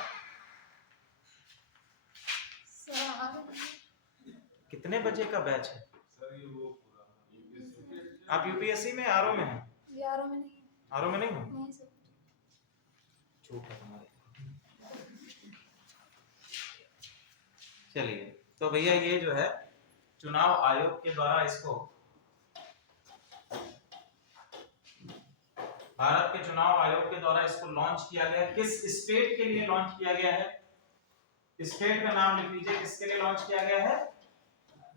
कितने बजे का बैच है? आप यूपीएससी में आरओ में हैं? आरओ में नहीं, आरओ में नहीं हो? नहीं सर। झूठ है तुम्हारे। चलिए, तो भैया ये जो है चुनाव आयोग के द्वारा इसको, भारत के चुनाव आयोग के द्वारा इसको लॉन्च किया गया। किस स्टेट के लिए लॉन्च किया गया है? स्टेट का नाम लिख लीजिए, किसके लिए लॉन्च किया गया है?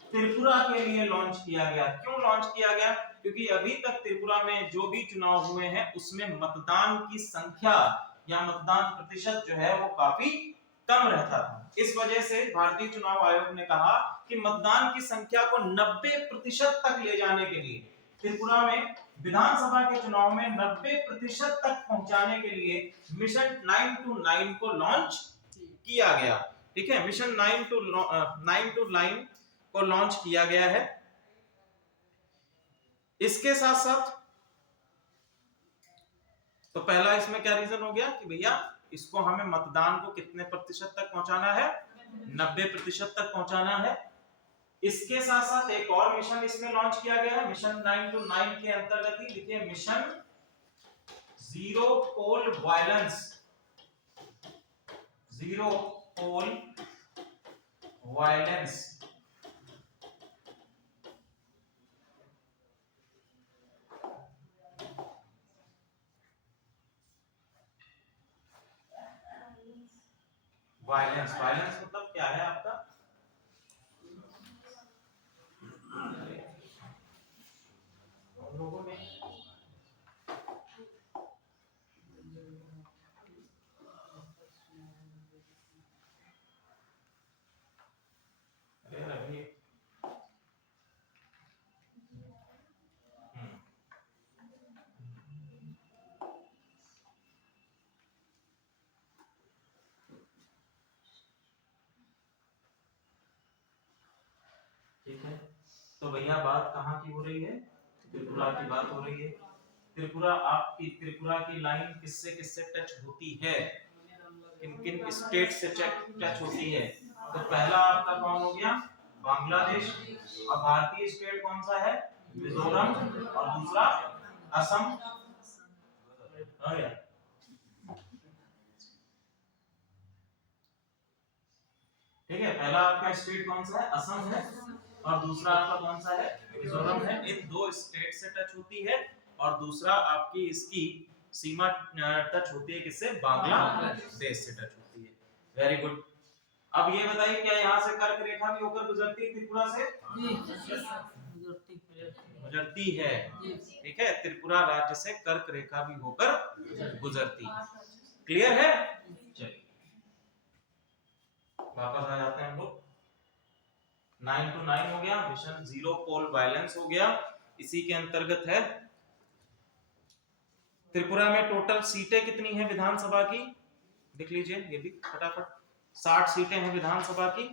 त्रिपुरा के लिए लॉन्च किया गया। क्यों लॉन्च किया गया? क्योंकि अभी तक त्रिपुरा में जो भी चुनाव हुए हैं उसमें मतदान की संख्या या मतदान प्रतिशत जो है वो काफी कम रहता था। इस वजह से भारतीय चुनाव आयोग ने कहा कि मतदान की संख्या को 90% तक ले जाने के लिए, त्रिपुरा में विधानसभा के चुनाव में 90% तक पहुंचाने के लिए मिशन 929 को लॉन्च किया गया। ठीक है, मिशन 929 को लॉन्च किया गया है। इसके साथ साथ तो पहला इसमें क्या रीजन हो गया कि भैया इसको हमें मतदान को कितने प्रतिशत तक पहुंचाना है? 90% तक पहुंचाना है। इसके साथ साथ एक और मिशन इसमें लॉन्च किया गया है, मिशन 929 के अंतर्गत ही लिखिए, मिशन जीरो पोल वायलेंस, जीरो पोल वायलेंस। वायलेंस, वायलेंस मतलब क्या है आपका? हम लोगों ने अभी ठीक है, तो भैया बात कहाँ की हो रही है? त्रिपुरा की बात हो रही है। त्रिपुरा, आपकी त्रिपुरा की लाइन किससे किससे टच होती है, किन किन स्टेट से टच होती है? तो पहला आपका कौन हो गया? बांग्लादेश। और भारतीय स्टेट कौन सा है? मिजोरम। और दूसरा असम। ठीक है, पहला आपका स्टेट कौन सा है? असम है। और दूसरा आपका कौन सा है? मिजोरम है। इन दो स्टेट से टच होती है। और दूसरा आपकी इसकी सीमा टच होती है किससे? बांग्लादेश से टच होती है। Very good. अब ये बताइए, क्या यहाँ से कर्क रेखा भी होकर गुजरती है त्रिपुरा से? गुजरती है। ठीक है, त्रिपुरा राज्य से कर्क रेखा भी होकर गुजरती है। क्लियर है? चलिए वापस आ जाते हैं हम लोग। 9 to 9 हो गया, मिशन जीरो पोल वायलेंस हो गया। इसी के अंतर्गत है त्रिपुरा में टोटल सीटें कितनी हैं विधानसभा की? देख लीजिए ये भी फटाफट। 60 सीटें हैं विधानसभा की।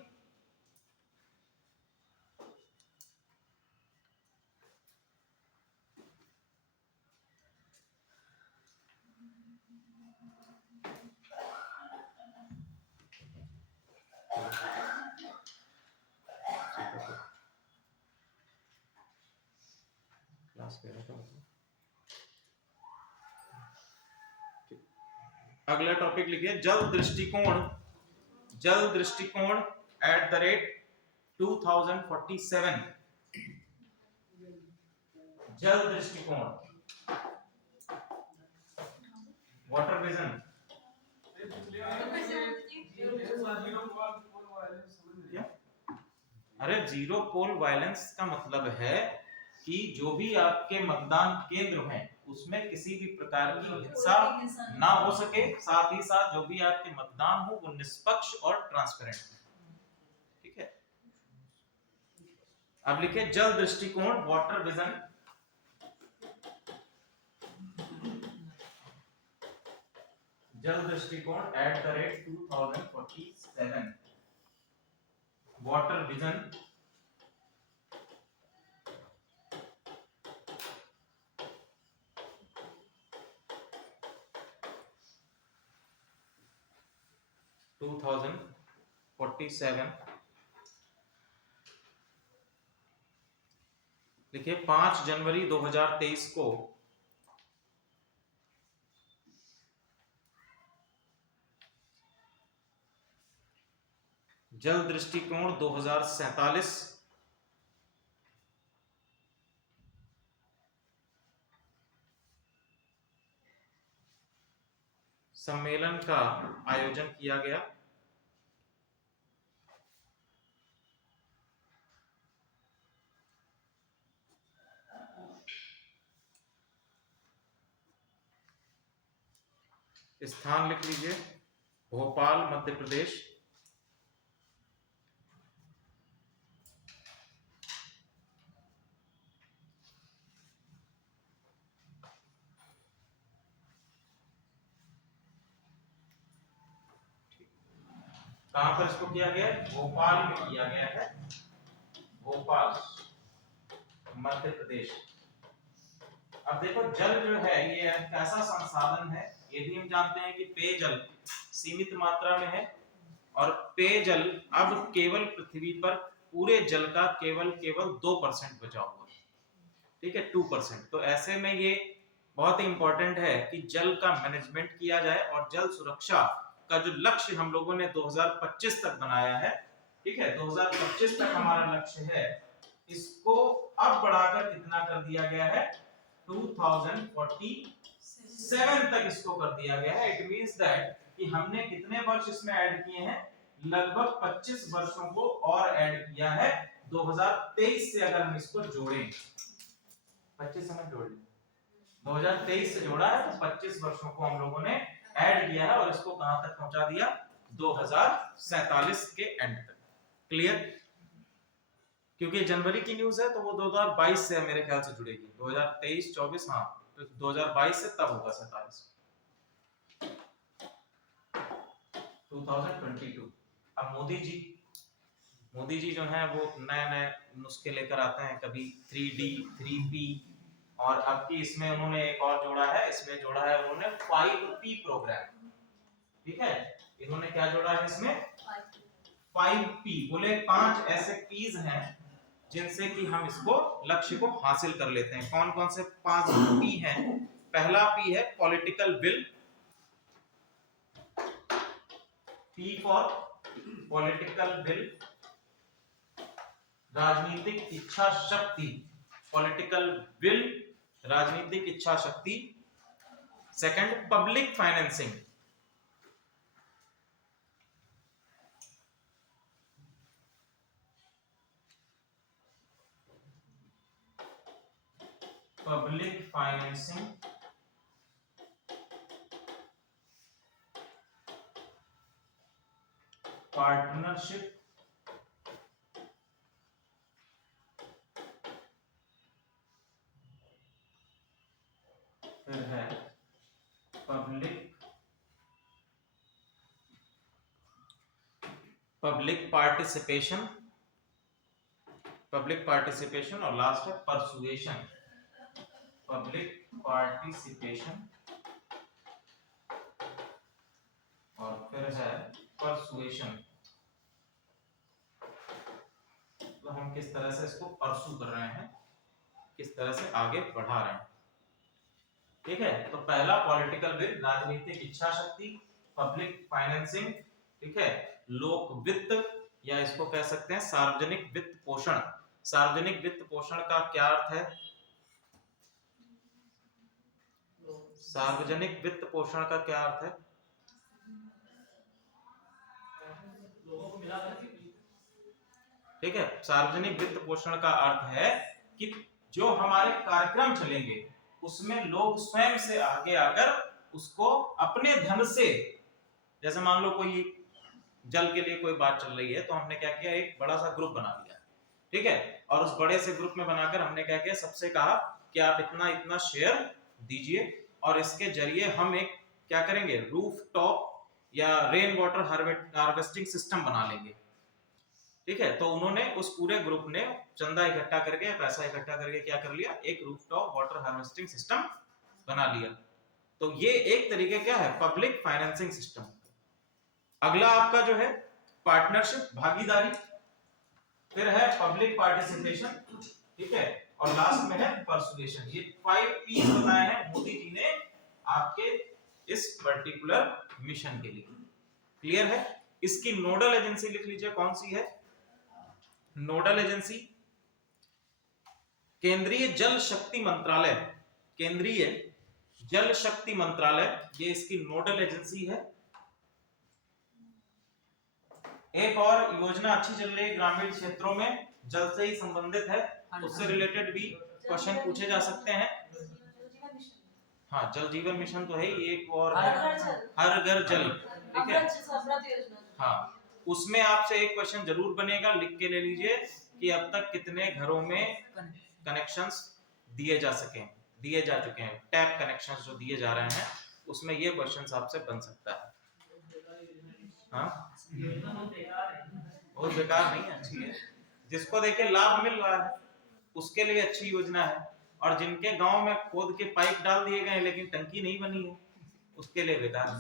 अगला टॉपिक लिखिए, जल दृष्टिकोण। जल दृष्टिकोण @2047। जल दृष्टिकोण, वाटर विजन। अरे जीरो पोल वायलेंस का मतलब है कि जो भी आपके मतदान केंद्र हैं उसमें किसी भी प्रकार की हिंसा ना हो सके, साथ ही साथ जो भी आपके मतदान हो वो निष्पक्ष और ट्रांसपेरेंट हो। ठीक है, अब लिखिए जल दृष्टिकोण, वाटर विजन। जल दृष्टिकोण @2047, वाटर विजन। देखिए 5 जनवरी 2023 को जल दृष्टिकोण 2047 सम्मेलन का आयोजन किया गया। स्थान लिख लीजिए, भोपाल मध्य प्रदेश। कहां पर इसको किया गया है? भोपाल में किया गया है, भोपाल मध्य प्रदेश। अब देखो जल जो है ये एक ऐसा संसाधन है, ये भी हम जानते हैं कि पेयजल सीमित मात्रा में है और पेयजल अब केवल पृथ्वी पर पूरे जल का केवल 2% बचा हुआ है। ठीक है, 2%। तो ऐसे में ये बहुत ही इंपॉर्टेंट है कि जल का मैनेजमेंट किया जाए और जल सुरक्षा का जो लक्ष्य हम लोगों ने 2025 तक बनाया है, ठीक है, 2025 तक हमारा लक्ष्य है, इसको अब बढ़ाकर कितना कर दिया गया है? 2047 तक इसको कर दिया गया है। इट मींस दैट कि हमने कितने वर्ष इसमें ऐड किए हैं? लगभग 25 वर्षों को और ऐड किया है 2023 से। अगर हम इसको जोड़ें, 25 समय जोड़ लें, 2023 से जोड़ा है तो 25 वर्षों को हम लोगों ने ऐड किया है और इसको कहां तक पहुंचा दिया? 2047 के एंड तक। क्लियर? क्योंकि जनवरी की न्यूज़ है तो वो 2022 से मेरे ख्याल से जुड़ेगी। 2023-24, हाँ, तो 2022 से तब होगा 47, 2022। अब मोदी जी जो हैं वो नए नए नुस्खे लेकर आते हैं, कभी 3D 3P और अब की इसमें उन्होंने एक और जोड़ा है, इसमें जोड़ा है उन्होंने 5P प्रोग्राम। ठीक है, इन्होंने क्या जोड़ा है इसमें 5P, बोले 5 ऐसे P's हैं जिनसे कि हम इसको लक्ष्य को हासिल कर लेते हैं। कौन कौन से 5 P हैं? पहला P है political will, P for political will, राजनीतिक इच्छा शक्ति, पॉलिटिकल विल, राजनीतिक इच्छा शक्ति। Second public financing, public financing. Partnership, फिर है पब्लिक पार्टिसिपेशन, और लास्ट है परसुएशन, पब्लिक पार्टिसिपेशन और फिर है परसुएशन। तो हम किस तरह से इसको परसू कर रहे हैं, किस तरह से आगे बढ़ा रहे हैं। ठीक है, तो पहला पॉलिटिकल विल, राजनीतिक इच्छा शक्ति, पब्लिक फाइनेंसिंग, ठीक है, लोक वित्त या इसको कह सकते हैं सार्वजनिक वित्त पोषण। सार्वजनिक वित्त पोषण का क्या अर्थ है? सार्वजनिक वित्त पोषण का क्या अर्थ है? ठीक है, सार्वजनिक वित्त पोषण का अर्थ है कि जो हमारे कार्यक्रम चलेंगे उसमें लोग स्वयं से आगे आकर उसको अपने धन से, जैसे मान लो कोई जल के लिए कोई बात चल रही है तो हमने क्या किया, एक बड़ा सा ग्रुप बना लिया, ठीक है, और उस बड़े से ग्रुप में बनाकर हमने क्या किया, सबसे कहा कि आप इतना इतना शेयर दीजिए और इसके जरिए हम एक क्या करेंगे, रूफ टॉप या रेन वाटर हार्वेस्टिंग सिस्टम बना लेंगे। ठीक है, तो उन्होंने उस पूरे ग्रुप ने चंदा इकट्ठा करके, पैसा इकट्ठा करके क्या कर लिया, एक रूफटॉप वाटर हार्वेस्टिंग सिस्टम बना लिया। तो ये एक तरीके क्या है, पब्लिक फाइनेंसिंग सिस्टम। अगला आपका जो है पार्टनरशिप, भागीदारी, फिर है पब्लिक पार्टिसिपेशन, ठीक है, और लास्ट में है परसुएशन। ये 5 P बताए हैं मोदी जी ने आपके इस पर्टिकुलर मिशन के लिए। क्लियर है? इसकी नोडल एजेंसी लिख लीजिए, कौन सी है? नोडल एजेंसी केंद्रीय जल शक्ति मंत्रालय, केंद्रीय जल शक्ति मंत्रालय, ये इसकी नोडल एजेंसी है। एक और योजना अच्छी चल रही है ग्रामीण क्षेत्रों में, जल से ही संबंधित है, उससे रिलेटेड भी क्वेश्चन पूछे जा सकते हैं। हाँ, जल जीवन मिशन तो है ही, एक और है हर घर जल, ठीक है। हाँ, उसमें आपसे एक क्वेश्चन जरूर बनेगा, लिख के ले लीजिए कि अब तक कितने घरों में कनेक्शंस दिए जा चुके हैं, टैप कनेक्शंस जो दिए जा रहे हैं, उसमें ये क्वेश्चंस आपसे बन सकता है। हाँ, बहुत बेकार नहीं है, अच्छी है, जिसको देखिए लाभ मिल रहा है उसके लिए अच्छी योजना है, और जिनके गांव में खोद के पाइप डाल दिए गए लेकिन टंकी नहीं बनी है उसके लिए बेकार है।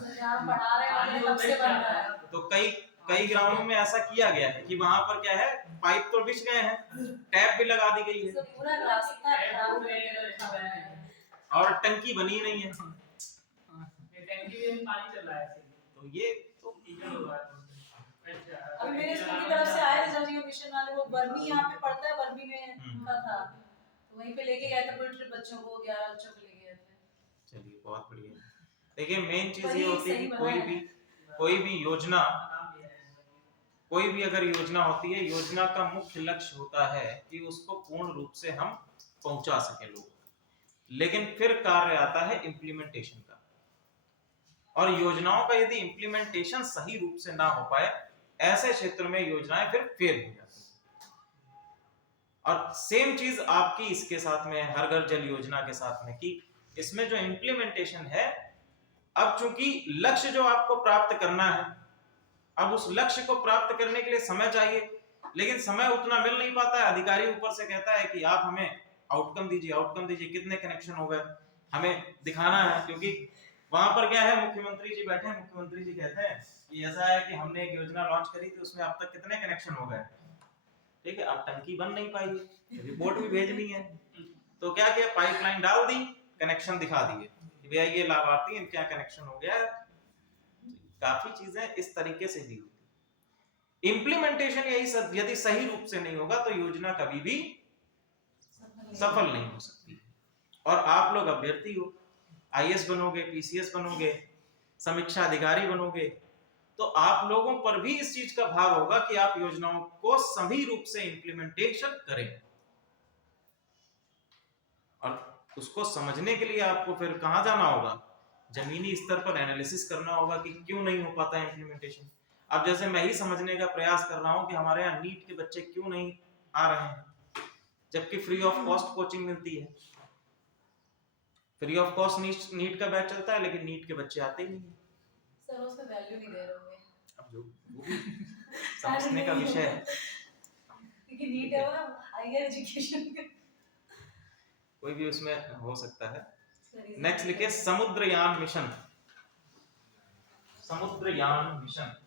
तो कई ग्रामों में ऐसा किया गया है कि वहां पर क्या है, पाइप तो बिछ गए हैं, टैप भी लगा दी गई है और टंकी बनी नहीं है, टंकी में पानी चल रहा है। तो ये तो अभी मेरे स्कूल की तरफ से आए थे जल जीवन मिशन वाले, वो बर्मी यहाँ पे पड़ता है, बर्मी में उनका था, तो वहीं पे लेके गए थे पूरे ट्रिप, बच्चों को 11 बच्चों को ले गए थे। चलिए, बहुत बढ़िया। देखिए, मेन चीज ये होती है कि कोई भी योजना, कोई भी अगर योजना होती है, योजना का मुख्य लक्ष्य होता है कि उसको पूर्ण रूप से हम पहुंचा सके लोगों, लेकिन फिर कार्य आता है इम्प्लीमेंटेशन का, और योजनाओं का यदि इम्प्लीमेंटेशन सही रूप से ना हो पाए, ऐसे क्षेत्र में योजनाएं फिर फेल हो जाती हैं। और सेम चीज आपकी इसके साथ में, हर घर जल योजना के साथ में, कि इसमें जो इम्प्लीमेंटेशन है, अब चूंकि लक्ष्य जो आपको प्राप्त करना है, अब उस लक्ष्य को प्राप्त करने के लिए समय चाहिए, लेकिन समय उतना मिल नहीं पाता है। अधिकारी ऊपर से कहता है कि आप हमें आउटकम दीजिए, आउटकम दीजिए, कितने कनेक्शन हो गए हमें दिखाना है। क्योंकि वहां पर क्या है, मुख्यमंत्री जी बैठे हैं, मुख्यमंत्री जी कहते हैं कि ऐसा है कि हमने एक योजना लॉन्च करी थी, उसमें अब तक कितने कनेक्शन हो गए। ठीक है, अब टंकी बन नहीं पाई, रिपोर्ट भी भेजनी है, तो क्या किया, पाइपलाइन डाल दी, कनेक्शन दिखा दिए कि भैया ये लाभार्थी इनके यहाँ कनेक्शन हो गया। काफी चीजें इस तरीके से भी होती। इम्प्लीमेंटेशन यही सब यदि सही रूप से नहीं होगा तो योजना कभी भी सफल नहीं हो सकती। और आप लोग अभ्यर्थी हो, आईएएस बनोगे, पीसीएस बनोगे, समीक्षा अधिकारी बनोगे, तो आप लोगों पर भी इस चीज का भार होगा कि आप योजनाओं को सही रूप से इम्प्लीमेंटेशन करें। और उसको समझने के लिए आपको फिर कहां जाना होगा, जमीनी स्तर पर एनालिसिस करना होगा कि क्यों नहीं हो पाता है इम्प्लीमेंटेशन। अब जैसे मैं ही समझने का प्रयास कर रहा हूं कि हमारे यहाँ नीट के बच्चे क्यों नहीं आ रहे हैं, जबकि फ्री ऑफ कॉस्ट कोचिंग मिलती है। फ्री ऑफ कॉस्ट नीट का बैच चलता है, लेकिन नीट के बच्चे आते ही नहीं। सर उसका वैल्यू नहीं दे रहे होंगे। अब जो वो भी समझने का विषय है, क्योंकि नीट है वो हायर एजुकेशन का। कोई भी उसमें हो सकता है। नेक्स्ट लिखिए समुद्रयान मिशन। समुद्रयान मिशन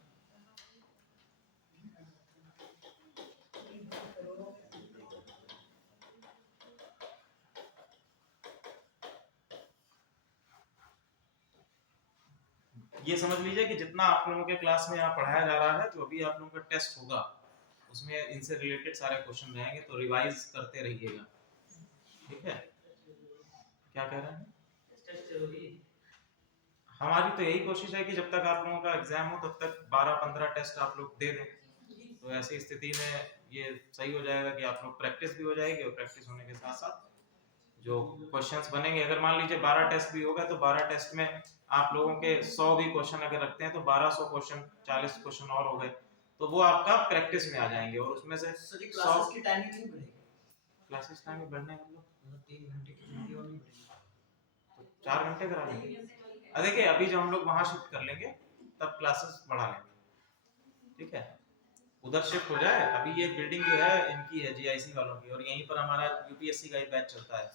ये समझ लीजिए कि जितना आप लोगों के क्लास में यहाँ पढ़ाया जा रहा है, जो अभी आप लोगों का टेस्ट होगा उसमें इनसे रिलेटेड सारे क्वेश्चन रहेंगे, तो रिवाइज करते रहिएगा। ठीक है, क्या कह रहे हैं? टेस्ट जरूरी है। हमारी तो यही कोशिश है कि जब तक आप लोगों का एग्जाम हो तब तक 12-15 टेस्ट आप लोग दे दें, तो ऐसी स्थिति में ये सही हो जाएगा कि आप लोग प्रैक्टिस भी हो जाएगी, और प्रैक्टिस होने के साथ साथ जो क्वेश्चंस बनेंगे, अगर मान लीजिए 12 टेस्ट भी होगा तो 12 टेस्ट में आप लोगों के 100 भी क्वेश्चन अगर रखते हैं तो 1200 क्वेश्चन, 40 क्वेश्चन और हो गए, तो वो आपका प्रैक्टिस में आ जाएंगे। और उसमें से क्लासेस की टाइमिंग नहीं बढ़ेगी, क्लासेस टाइम में बढ़ने मतलब 3 घंटे की छुट्टी और नहीं बढ़ेगी, तो 4 घंटे करा लेंगे। देखिए अभी जब हम लोग वहां शिफ्ट कर लेंगे तब क्लासेस बढ़ा लेंगे। ठीक है, उधर शिफ्ट हो जाए, अभी ये बिल्डिंग जो है इनकी है, जीआईसी वालों की, और यहीं पर हमारा यूपीएससी का ही बैच चलता है।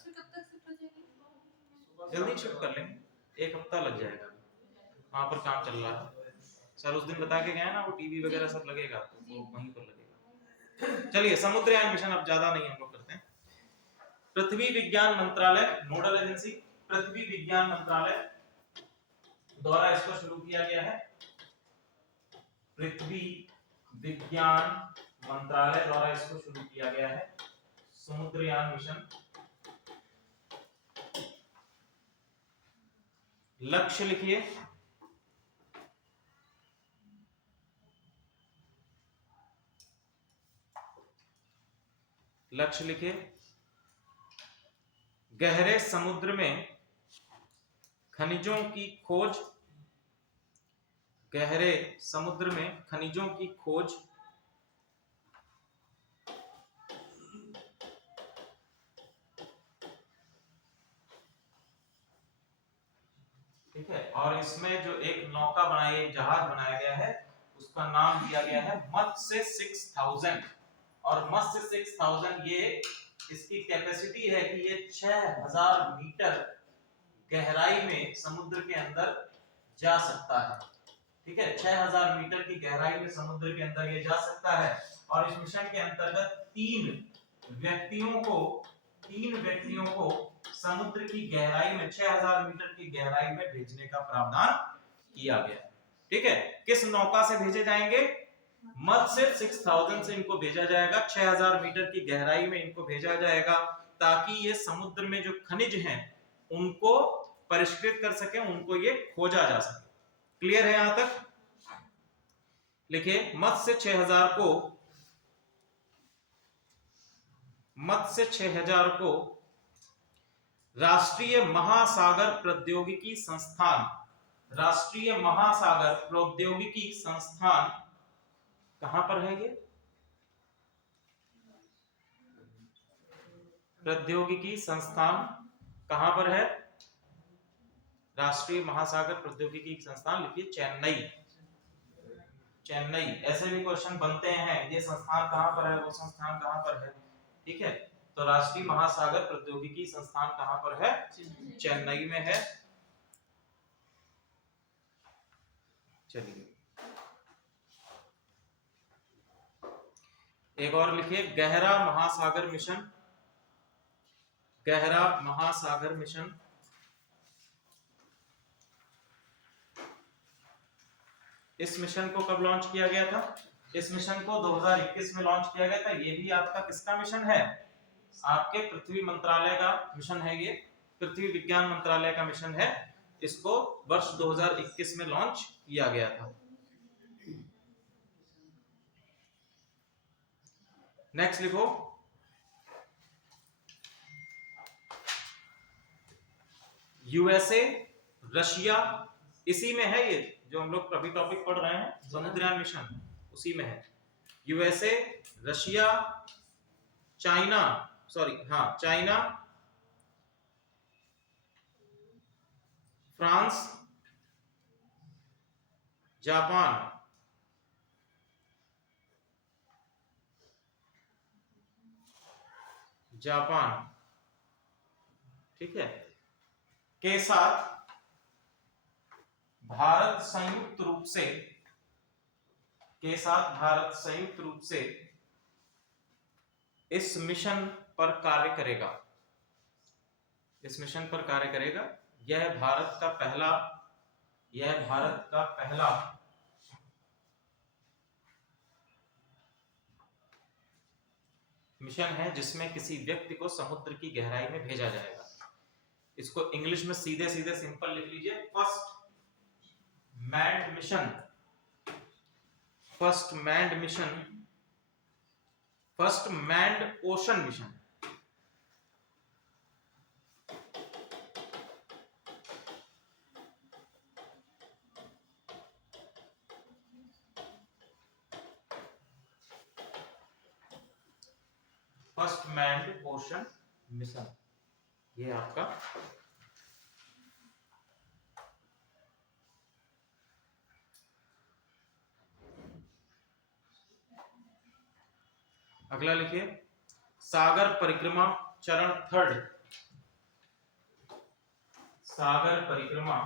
जल्दी शिफ्ट कर लेंगे, 1 हफ्ता लग जाएगा, वहां पर काम चल रहा है। सर उस दिन बता के गए ना, वो टीवी वगैरह सब लगेगा, तो वो वहीं पर लगेगा। चलिए समुद्रयान मिशन अब ज्यादा नहीं हम लोग करते हैं। पृथ्वी विज्ञान मंत्रालय नोडल एजेंसी, पृथ्वी विज्ञान मंत्रालय द्वारा इसको शुरू किया गया है। पृथ्वी विज्ञान मंत्रालय द्वारा इसको शुरू किया गया है, समुद्रयान मिशन। लक्ष्य लिखिए, लक्ष्य लिखिए, गहरे समुद्र में खनिजों की खोज, गहरे समुद्र में खनिजों की खोज, ठीक है, और इसमें जो एक नौका बनाई, जहाज बनाया गया है, उसका नाम दिया गया है मत्स्य 6000। और मत्स्य 6000 ये इसकी कैपेसिटी है कि ये 6000 मीटर गहराई में समुद्र के अंदर जा सकता है। ठीक है, 6000 मीटर की गहराई में समुद्र के अंदर ये जा सकता है। और इस मिशन के अंतर्गत 3 व्यक्तियों को समुद्र की गहराई में 6000 मीटर की गहराई में भेजने का प्रावधान किया गया। ठीक है, किस नौका से भेजे जाएंगे? मत्स्य 6000 से इनको भेजा जाएगा, 6000 मीटर की गहराई में इनको भेजा जाएगा, ताकि ये समुद्र में जो खनिज हैं उनको परिष्कृत कर सके, उनको ये खोजा जा सके। क्लियर है यहां तक? लिखिए मत्स्य 6000 को राष्ट्रीय महासागर प्रौद्योगिकी संस्थान, राष्ट्रीय महासागर प्रौद्योगिकी संस्थान कहां पर है? ये प्रौद्योगिकी संस्थान कहां पर है? राष्ट्रीय महासागर प्रौद्योगिकी संस्थान लिखिए चेन्नई, चेन्नई। ऐसे भी क्वेश्चन बनते हैं, ये संस्थान कहां पर है, वो संस्थान कहां पर है। ठीक है, तो राष्ट्रीय महासागर प्रौद्योगिकी संस्थान कहां पर है? चेन्नई में है। चलिए एक और लिखिए, गहरा महासागर मिशन। गहरा महासागर मिशन इस मिशन को कब लॉन्च किया गया था? इस मिशन को 2021 में लॉन्च किया गया था। ये भी आपका किसका मिशन है? आपके पृथ्वी मंत्रालय का मिशन है। ये पृथ्वी विज्ञान मंत्रालय का मिशन है। इसको वर्ष 2021 में लॉन्च किया गया था। नेक्स्ट लिखो, यूएसए, रशिया, इसी में है ये जो हम लोग अभी टॉपिक पढ़ रहे हैं, समुद्रयान मिशन, उसी में है। USA, Russia, China, China, France, Japan, ठीक है, के साथ भारत संयुक्त रूप से इस मिशन पर कार्य करेगा। यह भारत का पहला मिशन है जिसमें किसी व्यक्ति को समुद्र की गहराई में भेजा जाएगा। इसको इंग्लिश में सीधे सिंपल लिख लीजिए, first manned ocean mission. First manned ocean mission, ये आपका अगला लिखिए, सागर परिक्रमा चरण 3। सागर परिक्रमा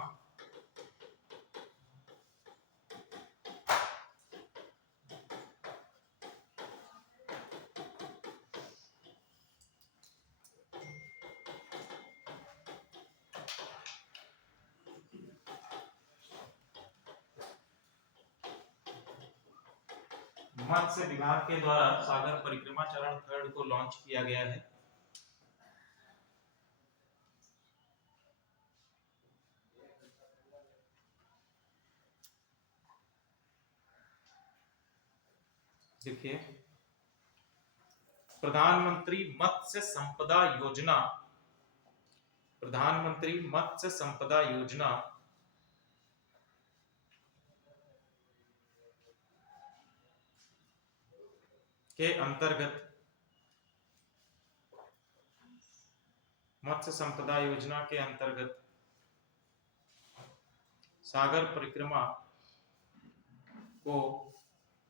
मत्स्य विभाग के द्वारा सागर परिक्रमा चरण 3 को लॉन्च किया गया है। देखिए, प्रधानमंत्री मत्स्य संपदा योजना के अंतर्गत सागर परिक्रमा को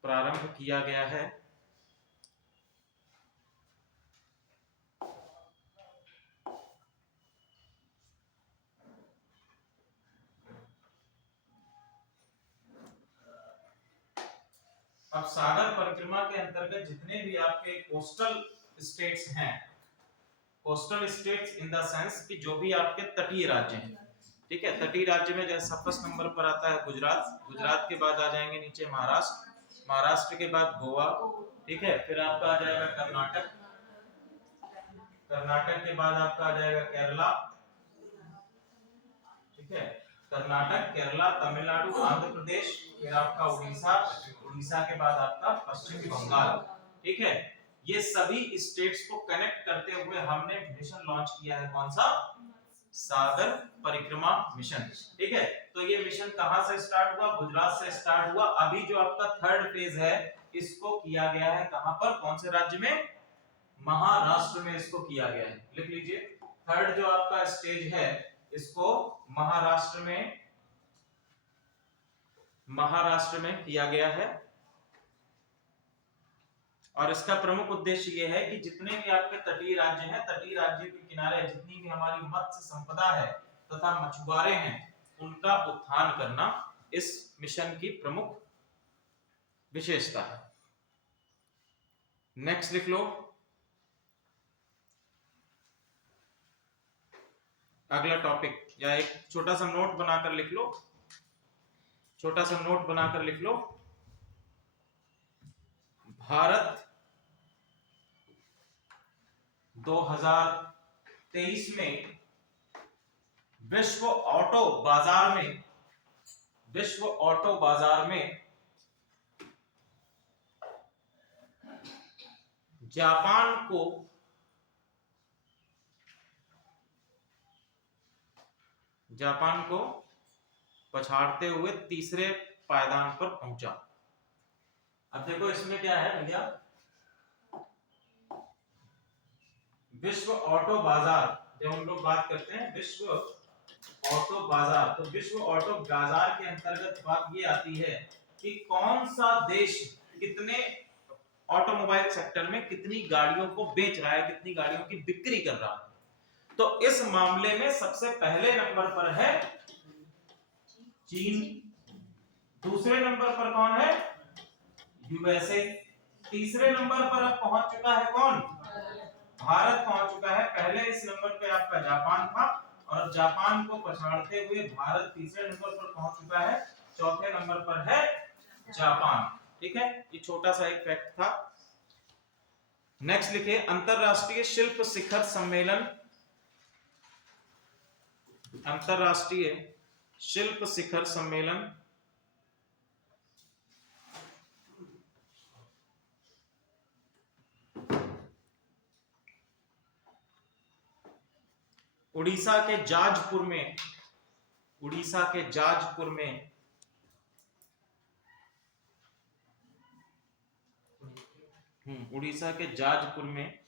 प्रारंभ किया गया है। अब सागर परिक्रमा के अंतर्गत जितने भी आपके कोस्टल स्टेट्स हैं, coastal states in the sense कि जो भी आपके तटीय राज्य हैं, ठीक है, तटीय राज्य में जैसे फर्स्ट नंबर पर आता है गुजरात के बाद आ जाएंगे नीचे महाराष्ट्र के बाद गोवा, ठीक है, फिर आपका आ जाएगा कर्नाटक के बाद आपका आ जाएगा केरला, ठीक है, कर्नाटक, केरला, तमिलनाडु, आंध्र प्रदेश, फिर आपका उड़ीसा के बाद आपका पश्चिम बंगाल, ठीक है। ये सभी स्टेट्स को कनेक्ट करते हुए हमने मिशन लॉन्च किया है। कौन सा? सागर परिक्रमा मिशन, ठीक है। तो ये मिशन कहां से स्टार्ट हुआ? गुजरात से स्टार्ट हुआ। अभी जो आपका थर्ड फेज है इसको किया गया है कहां पर, कौन से राज्य में? महाराष्ट्र में इसको किया गया है। लिख लीजिए, थर्ड जो आपका स्टेज है इसको महाराष्ट्र में किया गया है। और इसका प्रमुख उद्देश्य ये है कि जितने भी आपके तटीय राज्य हैं, तटीय राज्य के किनारे जितनी भी हमारी मत्स्य संपदा है तथा मछुआरे हैं, उनका उत्थान करना इस मिशन की प्रमुख विशेषता है। नेक्स्ट लिख लो, अगला टॉपिक, या एक छोटा सा नोट बनाकर लिख लो, छोटा सा नोट बनाकर लिख लो। भारत 2023 में विश्व ऑटो बाजार में जापान को पछाड़ते हुए तीसरे पायदान पर पहुंचा। अब देखो इसमें क्या है भैया, विश्व ऑटो बाजार, जब हम लोग बात करते हैं विश्व ऑटो बाजार, तो विश्व ऑटो बाजार के अंतर्गत बात ये आती है कि कौन सा देश कितने ऑटोमोबाइल सेक्टर में कितनी गाड़ियों को बेच रहा है, कितनी गाड़ियों की बिक्री कर रहा है। तो इस मामले में सबसे पहले नंबर पर है चीन, दूसरे नंबर पर कौन है, यूएसए, तीसरे नंबर पर अब पहुंच चुका है कौन, भारत पहुंच चुका है। पहले इस नंबर पे आपका जापान था और जापान को पछाड़ते हुए भारत तीसरे नंबर पर पहुंच चुका है, चौथे नंबर पर है जापान। ठीक है, ये छोटा सा एक फैक्ट था। नेक्स्ट लिखिए, अंतरराष्ट्रीय शिल्प शिखर सम्मेलन, अंतरराष्ट्रीय शिल्प शिखर सम्मेलन उड़ीसा के जाजपुर में, उड़ीसा के जाजपुर में उड़ीसा के जाजपुर में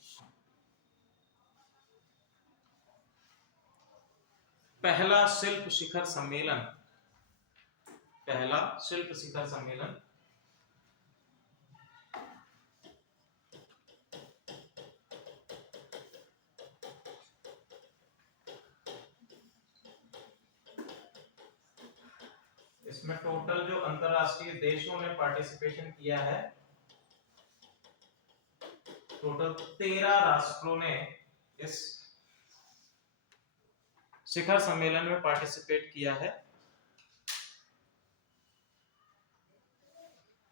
पहला शिल्प शिखर सम्मेलन, पहला शिल्प शिखर सम्मेलन इसमें टोटल जो अंतरराष्ट्रीय देशों ने पार्टिसिपेशन किया है, टोटल 13 राष्ट्रों ने इस शिखर सम्मेलन में पार्टिसिपेट किया है।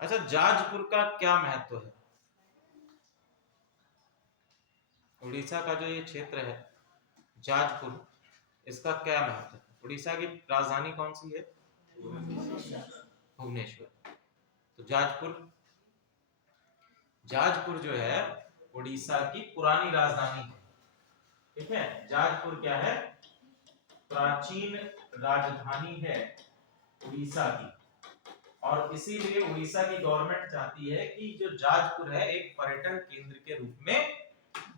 अच्छा, जाजपुर का क्या महत्व है, उड़ीसा का जो ये क्षेत्र है जाजपुर, इसका क्या महत्व है? उड़ीसा की राजधानी कौन सी है? भुवनेश्वर। तो जाजपुर जो है उड़ीसा की पुरानी राजधानी है। ठीक है, जाजपुर क्या है, प्राचीन राजधानी है उड़ीसा की, और इसीलिए उड़ीसा की गवर्नमेंट चाहती है कि जो जाजपुर है एक पर्यटन केंद्र के रूप में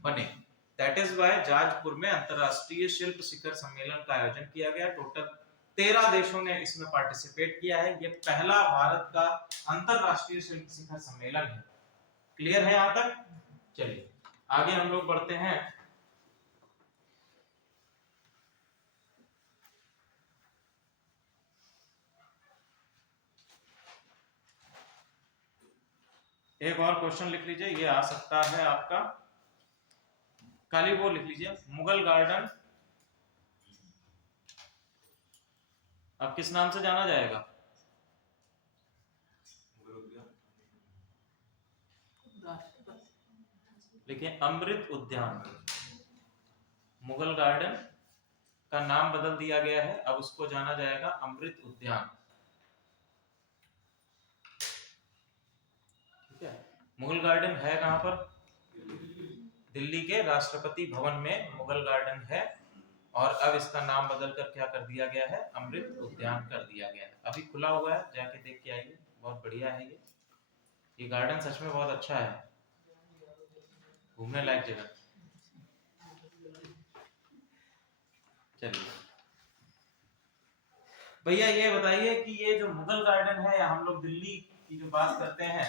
बने। दैट इज वाई जाजपुर में अंतरराष्ट्रीय शिल्प शिखर सम्मेलन का आयोजन किया गया। टोटल 13 देशों ने इसमें पार्टिसिपेट किया है। ये पहला भारत का अंतरराष्ट्रीय शिल्प शिखर सम्मेलन है। क्लियर है यहां तक? चलिए आगे हम लोग बढ़ते हैं। एक और क्वेश्चन लिख लीजिए, ये आ सकता है आपका, खाली वो लिख लीजिए, मुगल गार्डन अब किस नाम से जाना जाएगा? लिखिए अमृत उद्यान। मुगल गार्डन का नाम बदल दिया गया है, अब उसको जाना जाएगा अमृत उद्यान। ठीक है, मुगल गार्डन है कहां पर? दिल्ली के राष्ट्रपति भवन में मुगल गार्डन है, और अब इसका नाम बदलकर क्या कर दिया गया है? अमृत उद्यान कर दिया गया है। अभी खुला हुआ है, जाके देख के आइए, बहुत बढ़िया है ये गार्डन सच में बहुत अच्छा है, घूमने लायक जगह। चलिए भैया ये बताइए कि ये जो मुगल गार्डन है, या हम लोग दिल्ली की जो बात करते हैं,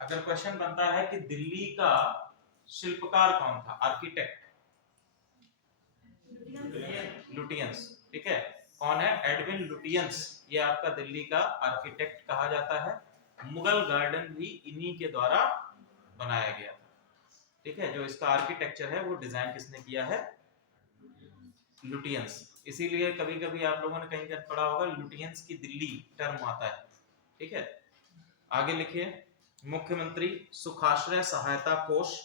अगर क्वेश्चन बनता है कि दिल्ली का शिल्पकार कौन था, आर्किटेक्ट, लुटियंस, ठीक है, कौन है, एडविन लुटियंस, ये आपका दिल्ली का आर्किटेक्ट कहा जाता है। मुगल गार्डन भी इन्हीं के द्वारा बनाया गया था, ठीक है। जो इसका आर्किटेक्चर है वो डिजाइन किसने किया है, लुटियंस। इसीलिए कभी कभी आप लोगों ने कहीं कहीं पढ़ा होगा लुटियंस की दिल्ली टर्म आता है, ठीक है। आगे लिखिए, मुख्यमंत्री सुखाश्रय सहायता कोष,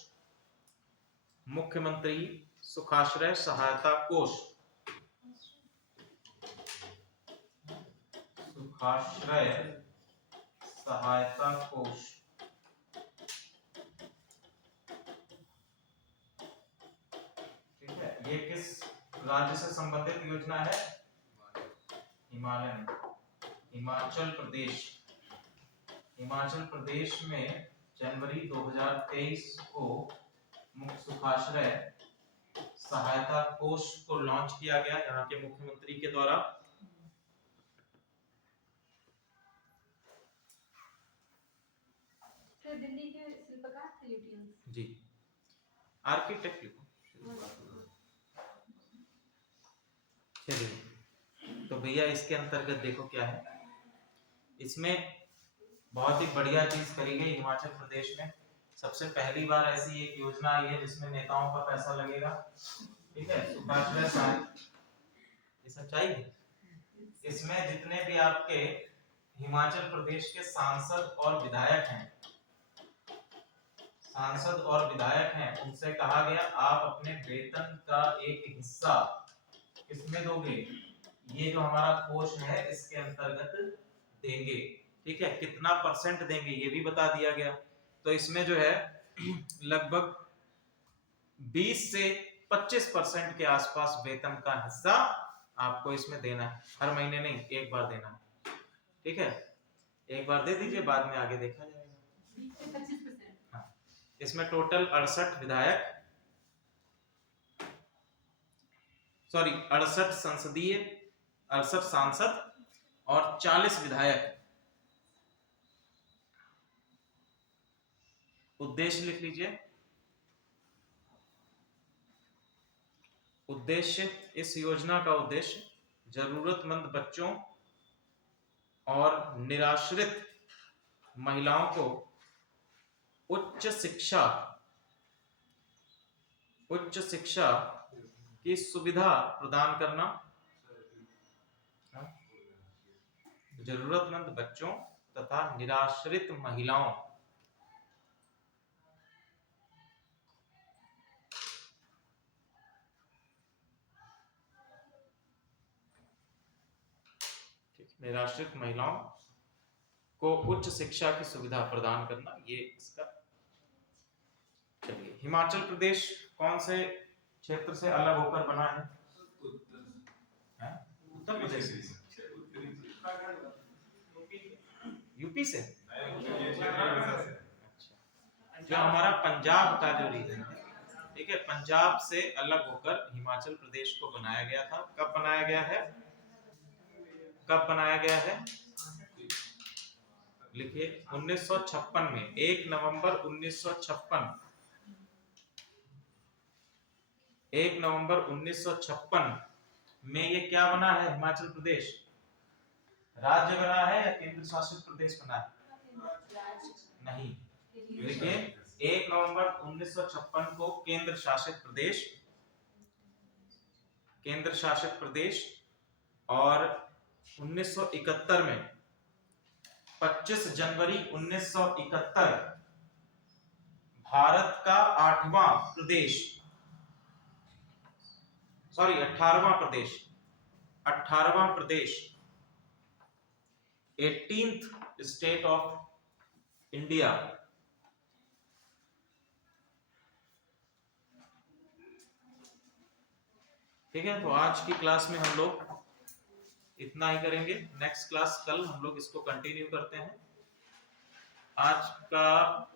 मुख्यमंत्री सुखाश्रय सहायता कोष, सुखाश्रय सहायता कोष, ठीक है। ये किस राज्य से संबंधित योजना है, हिमाचल प्रदेश। हिमाचल प्रदेश में जनवरी 2023 को मुख्य सुखाश्रय सहायता कोष को लॉन्च किया गया यहाँ के मुख्यमंत्री के द्वारा। सर दिल्ली के शिल्पकार थे लुटियंस जी, आर्किटेक्ट लिखो। चलिए, तो भैया इसके अंतर्गत देखो क्या है, इसमें बहुत ही बढ़िया चीज करी गई हिमाचल प्रदेश में। सबसे पहली बार ऐसी एक योजना आई है जिसमें नेताओं का पैसा लगेगा, ठीक है, सुखाश्रय सहायता, ये सच्चाई है। इसमें जितने भी आपके हिमाचल प्रदेश के सांसद और विधायक हैं, सांसद और विधायक हैं, उनसे कहा गया आप अपने वेतन का एक हिस्सा किसमें दोगे, ये जो हमारा कोष है इसके अंतर्गत देंगे, ठीक है। कितना परसेंट देंगे ये भी बता दिया गया। तो इसमें जो है लगभग 20 से 25% के आसपास वेतन का हिस्सा आपको इसमें देना है, हर महीने नहीं, एक बार देना है, ठीक है। एक बार दे दीजिए, बाद में आगे देखा जाएगा। 25%। हाँ, इसमें टोटल 68 विधायक, सॉरी 68 संसदीय, 68 सांसद और 40 विधायक। उद्देश्य लिख लीजिए, उद्देश्य, इस योजना का उद्देश्य जरूरतमंद बच्चों और निराश्रित महिलाओं को उच्च शिक्षा की सुविधा प्रदान करना, जरूरतमंद बच्चों तथा निराश्रित महिलाओं निराश्रित महिलाओं को उच्च शिक्षा की सुविधा प्रदान करना, ये इसका। चलिए, हिमाचल प्रदेश कौन से क्षेत्र से अलग होकर बना है, उत्तर प्रदेश, यूपी से। अच्छा, जो हमारा पंजाब का जो रीजन है, ठीक है, पंजाब से अलग होकर हिमाचल प्रदेश को बनाया गया था। कब बनाया गया है, कब बनाया गया है, लिखिए 1956 में, 1 नवंबर 1956, 1 नवंबर 1956 में ये क्या बना है, हिमाचल प्रदेश राज्य बना है या केंद्र शासित प्रदेश बना है, नहीं, देखिए 1 नवंबर 1956 को केंद्र शासित प्रदेश और 1971 में 25 जनवरी 1971 भारत का 8वां प्रदेश, सॉरी 18वां प्रदेश, 18वां प्रदेश, 18th स्टेट ऑफ इंडिया, ठीक है। तो आज की क्लास में हम लोग इतना ही करेंगे, नेक्स्ट क्लास कल हम लोग इसको कंटिन्यू करते हैं। आज का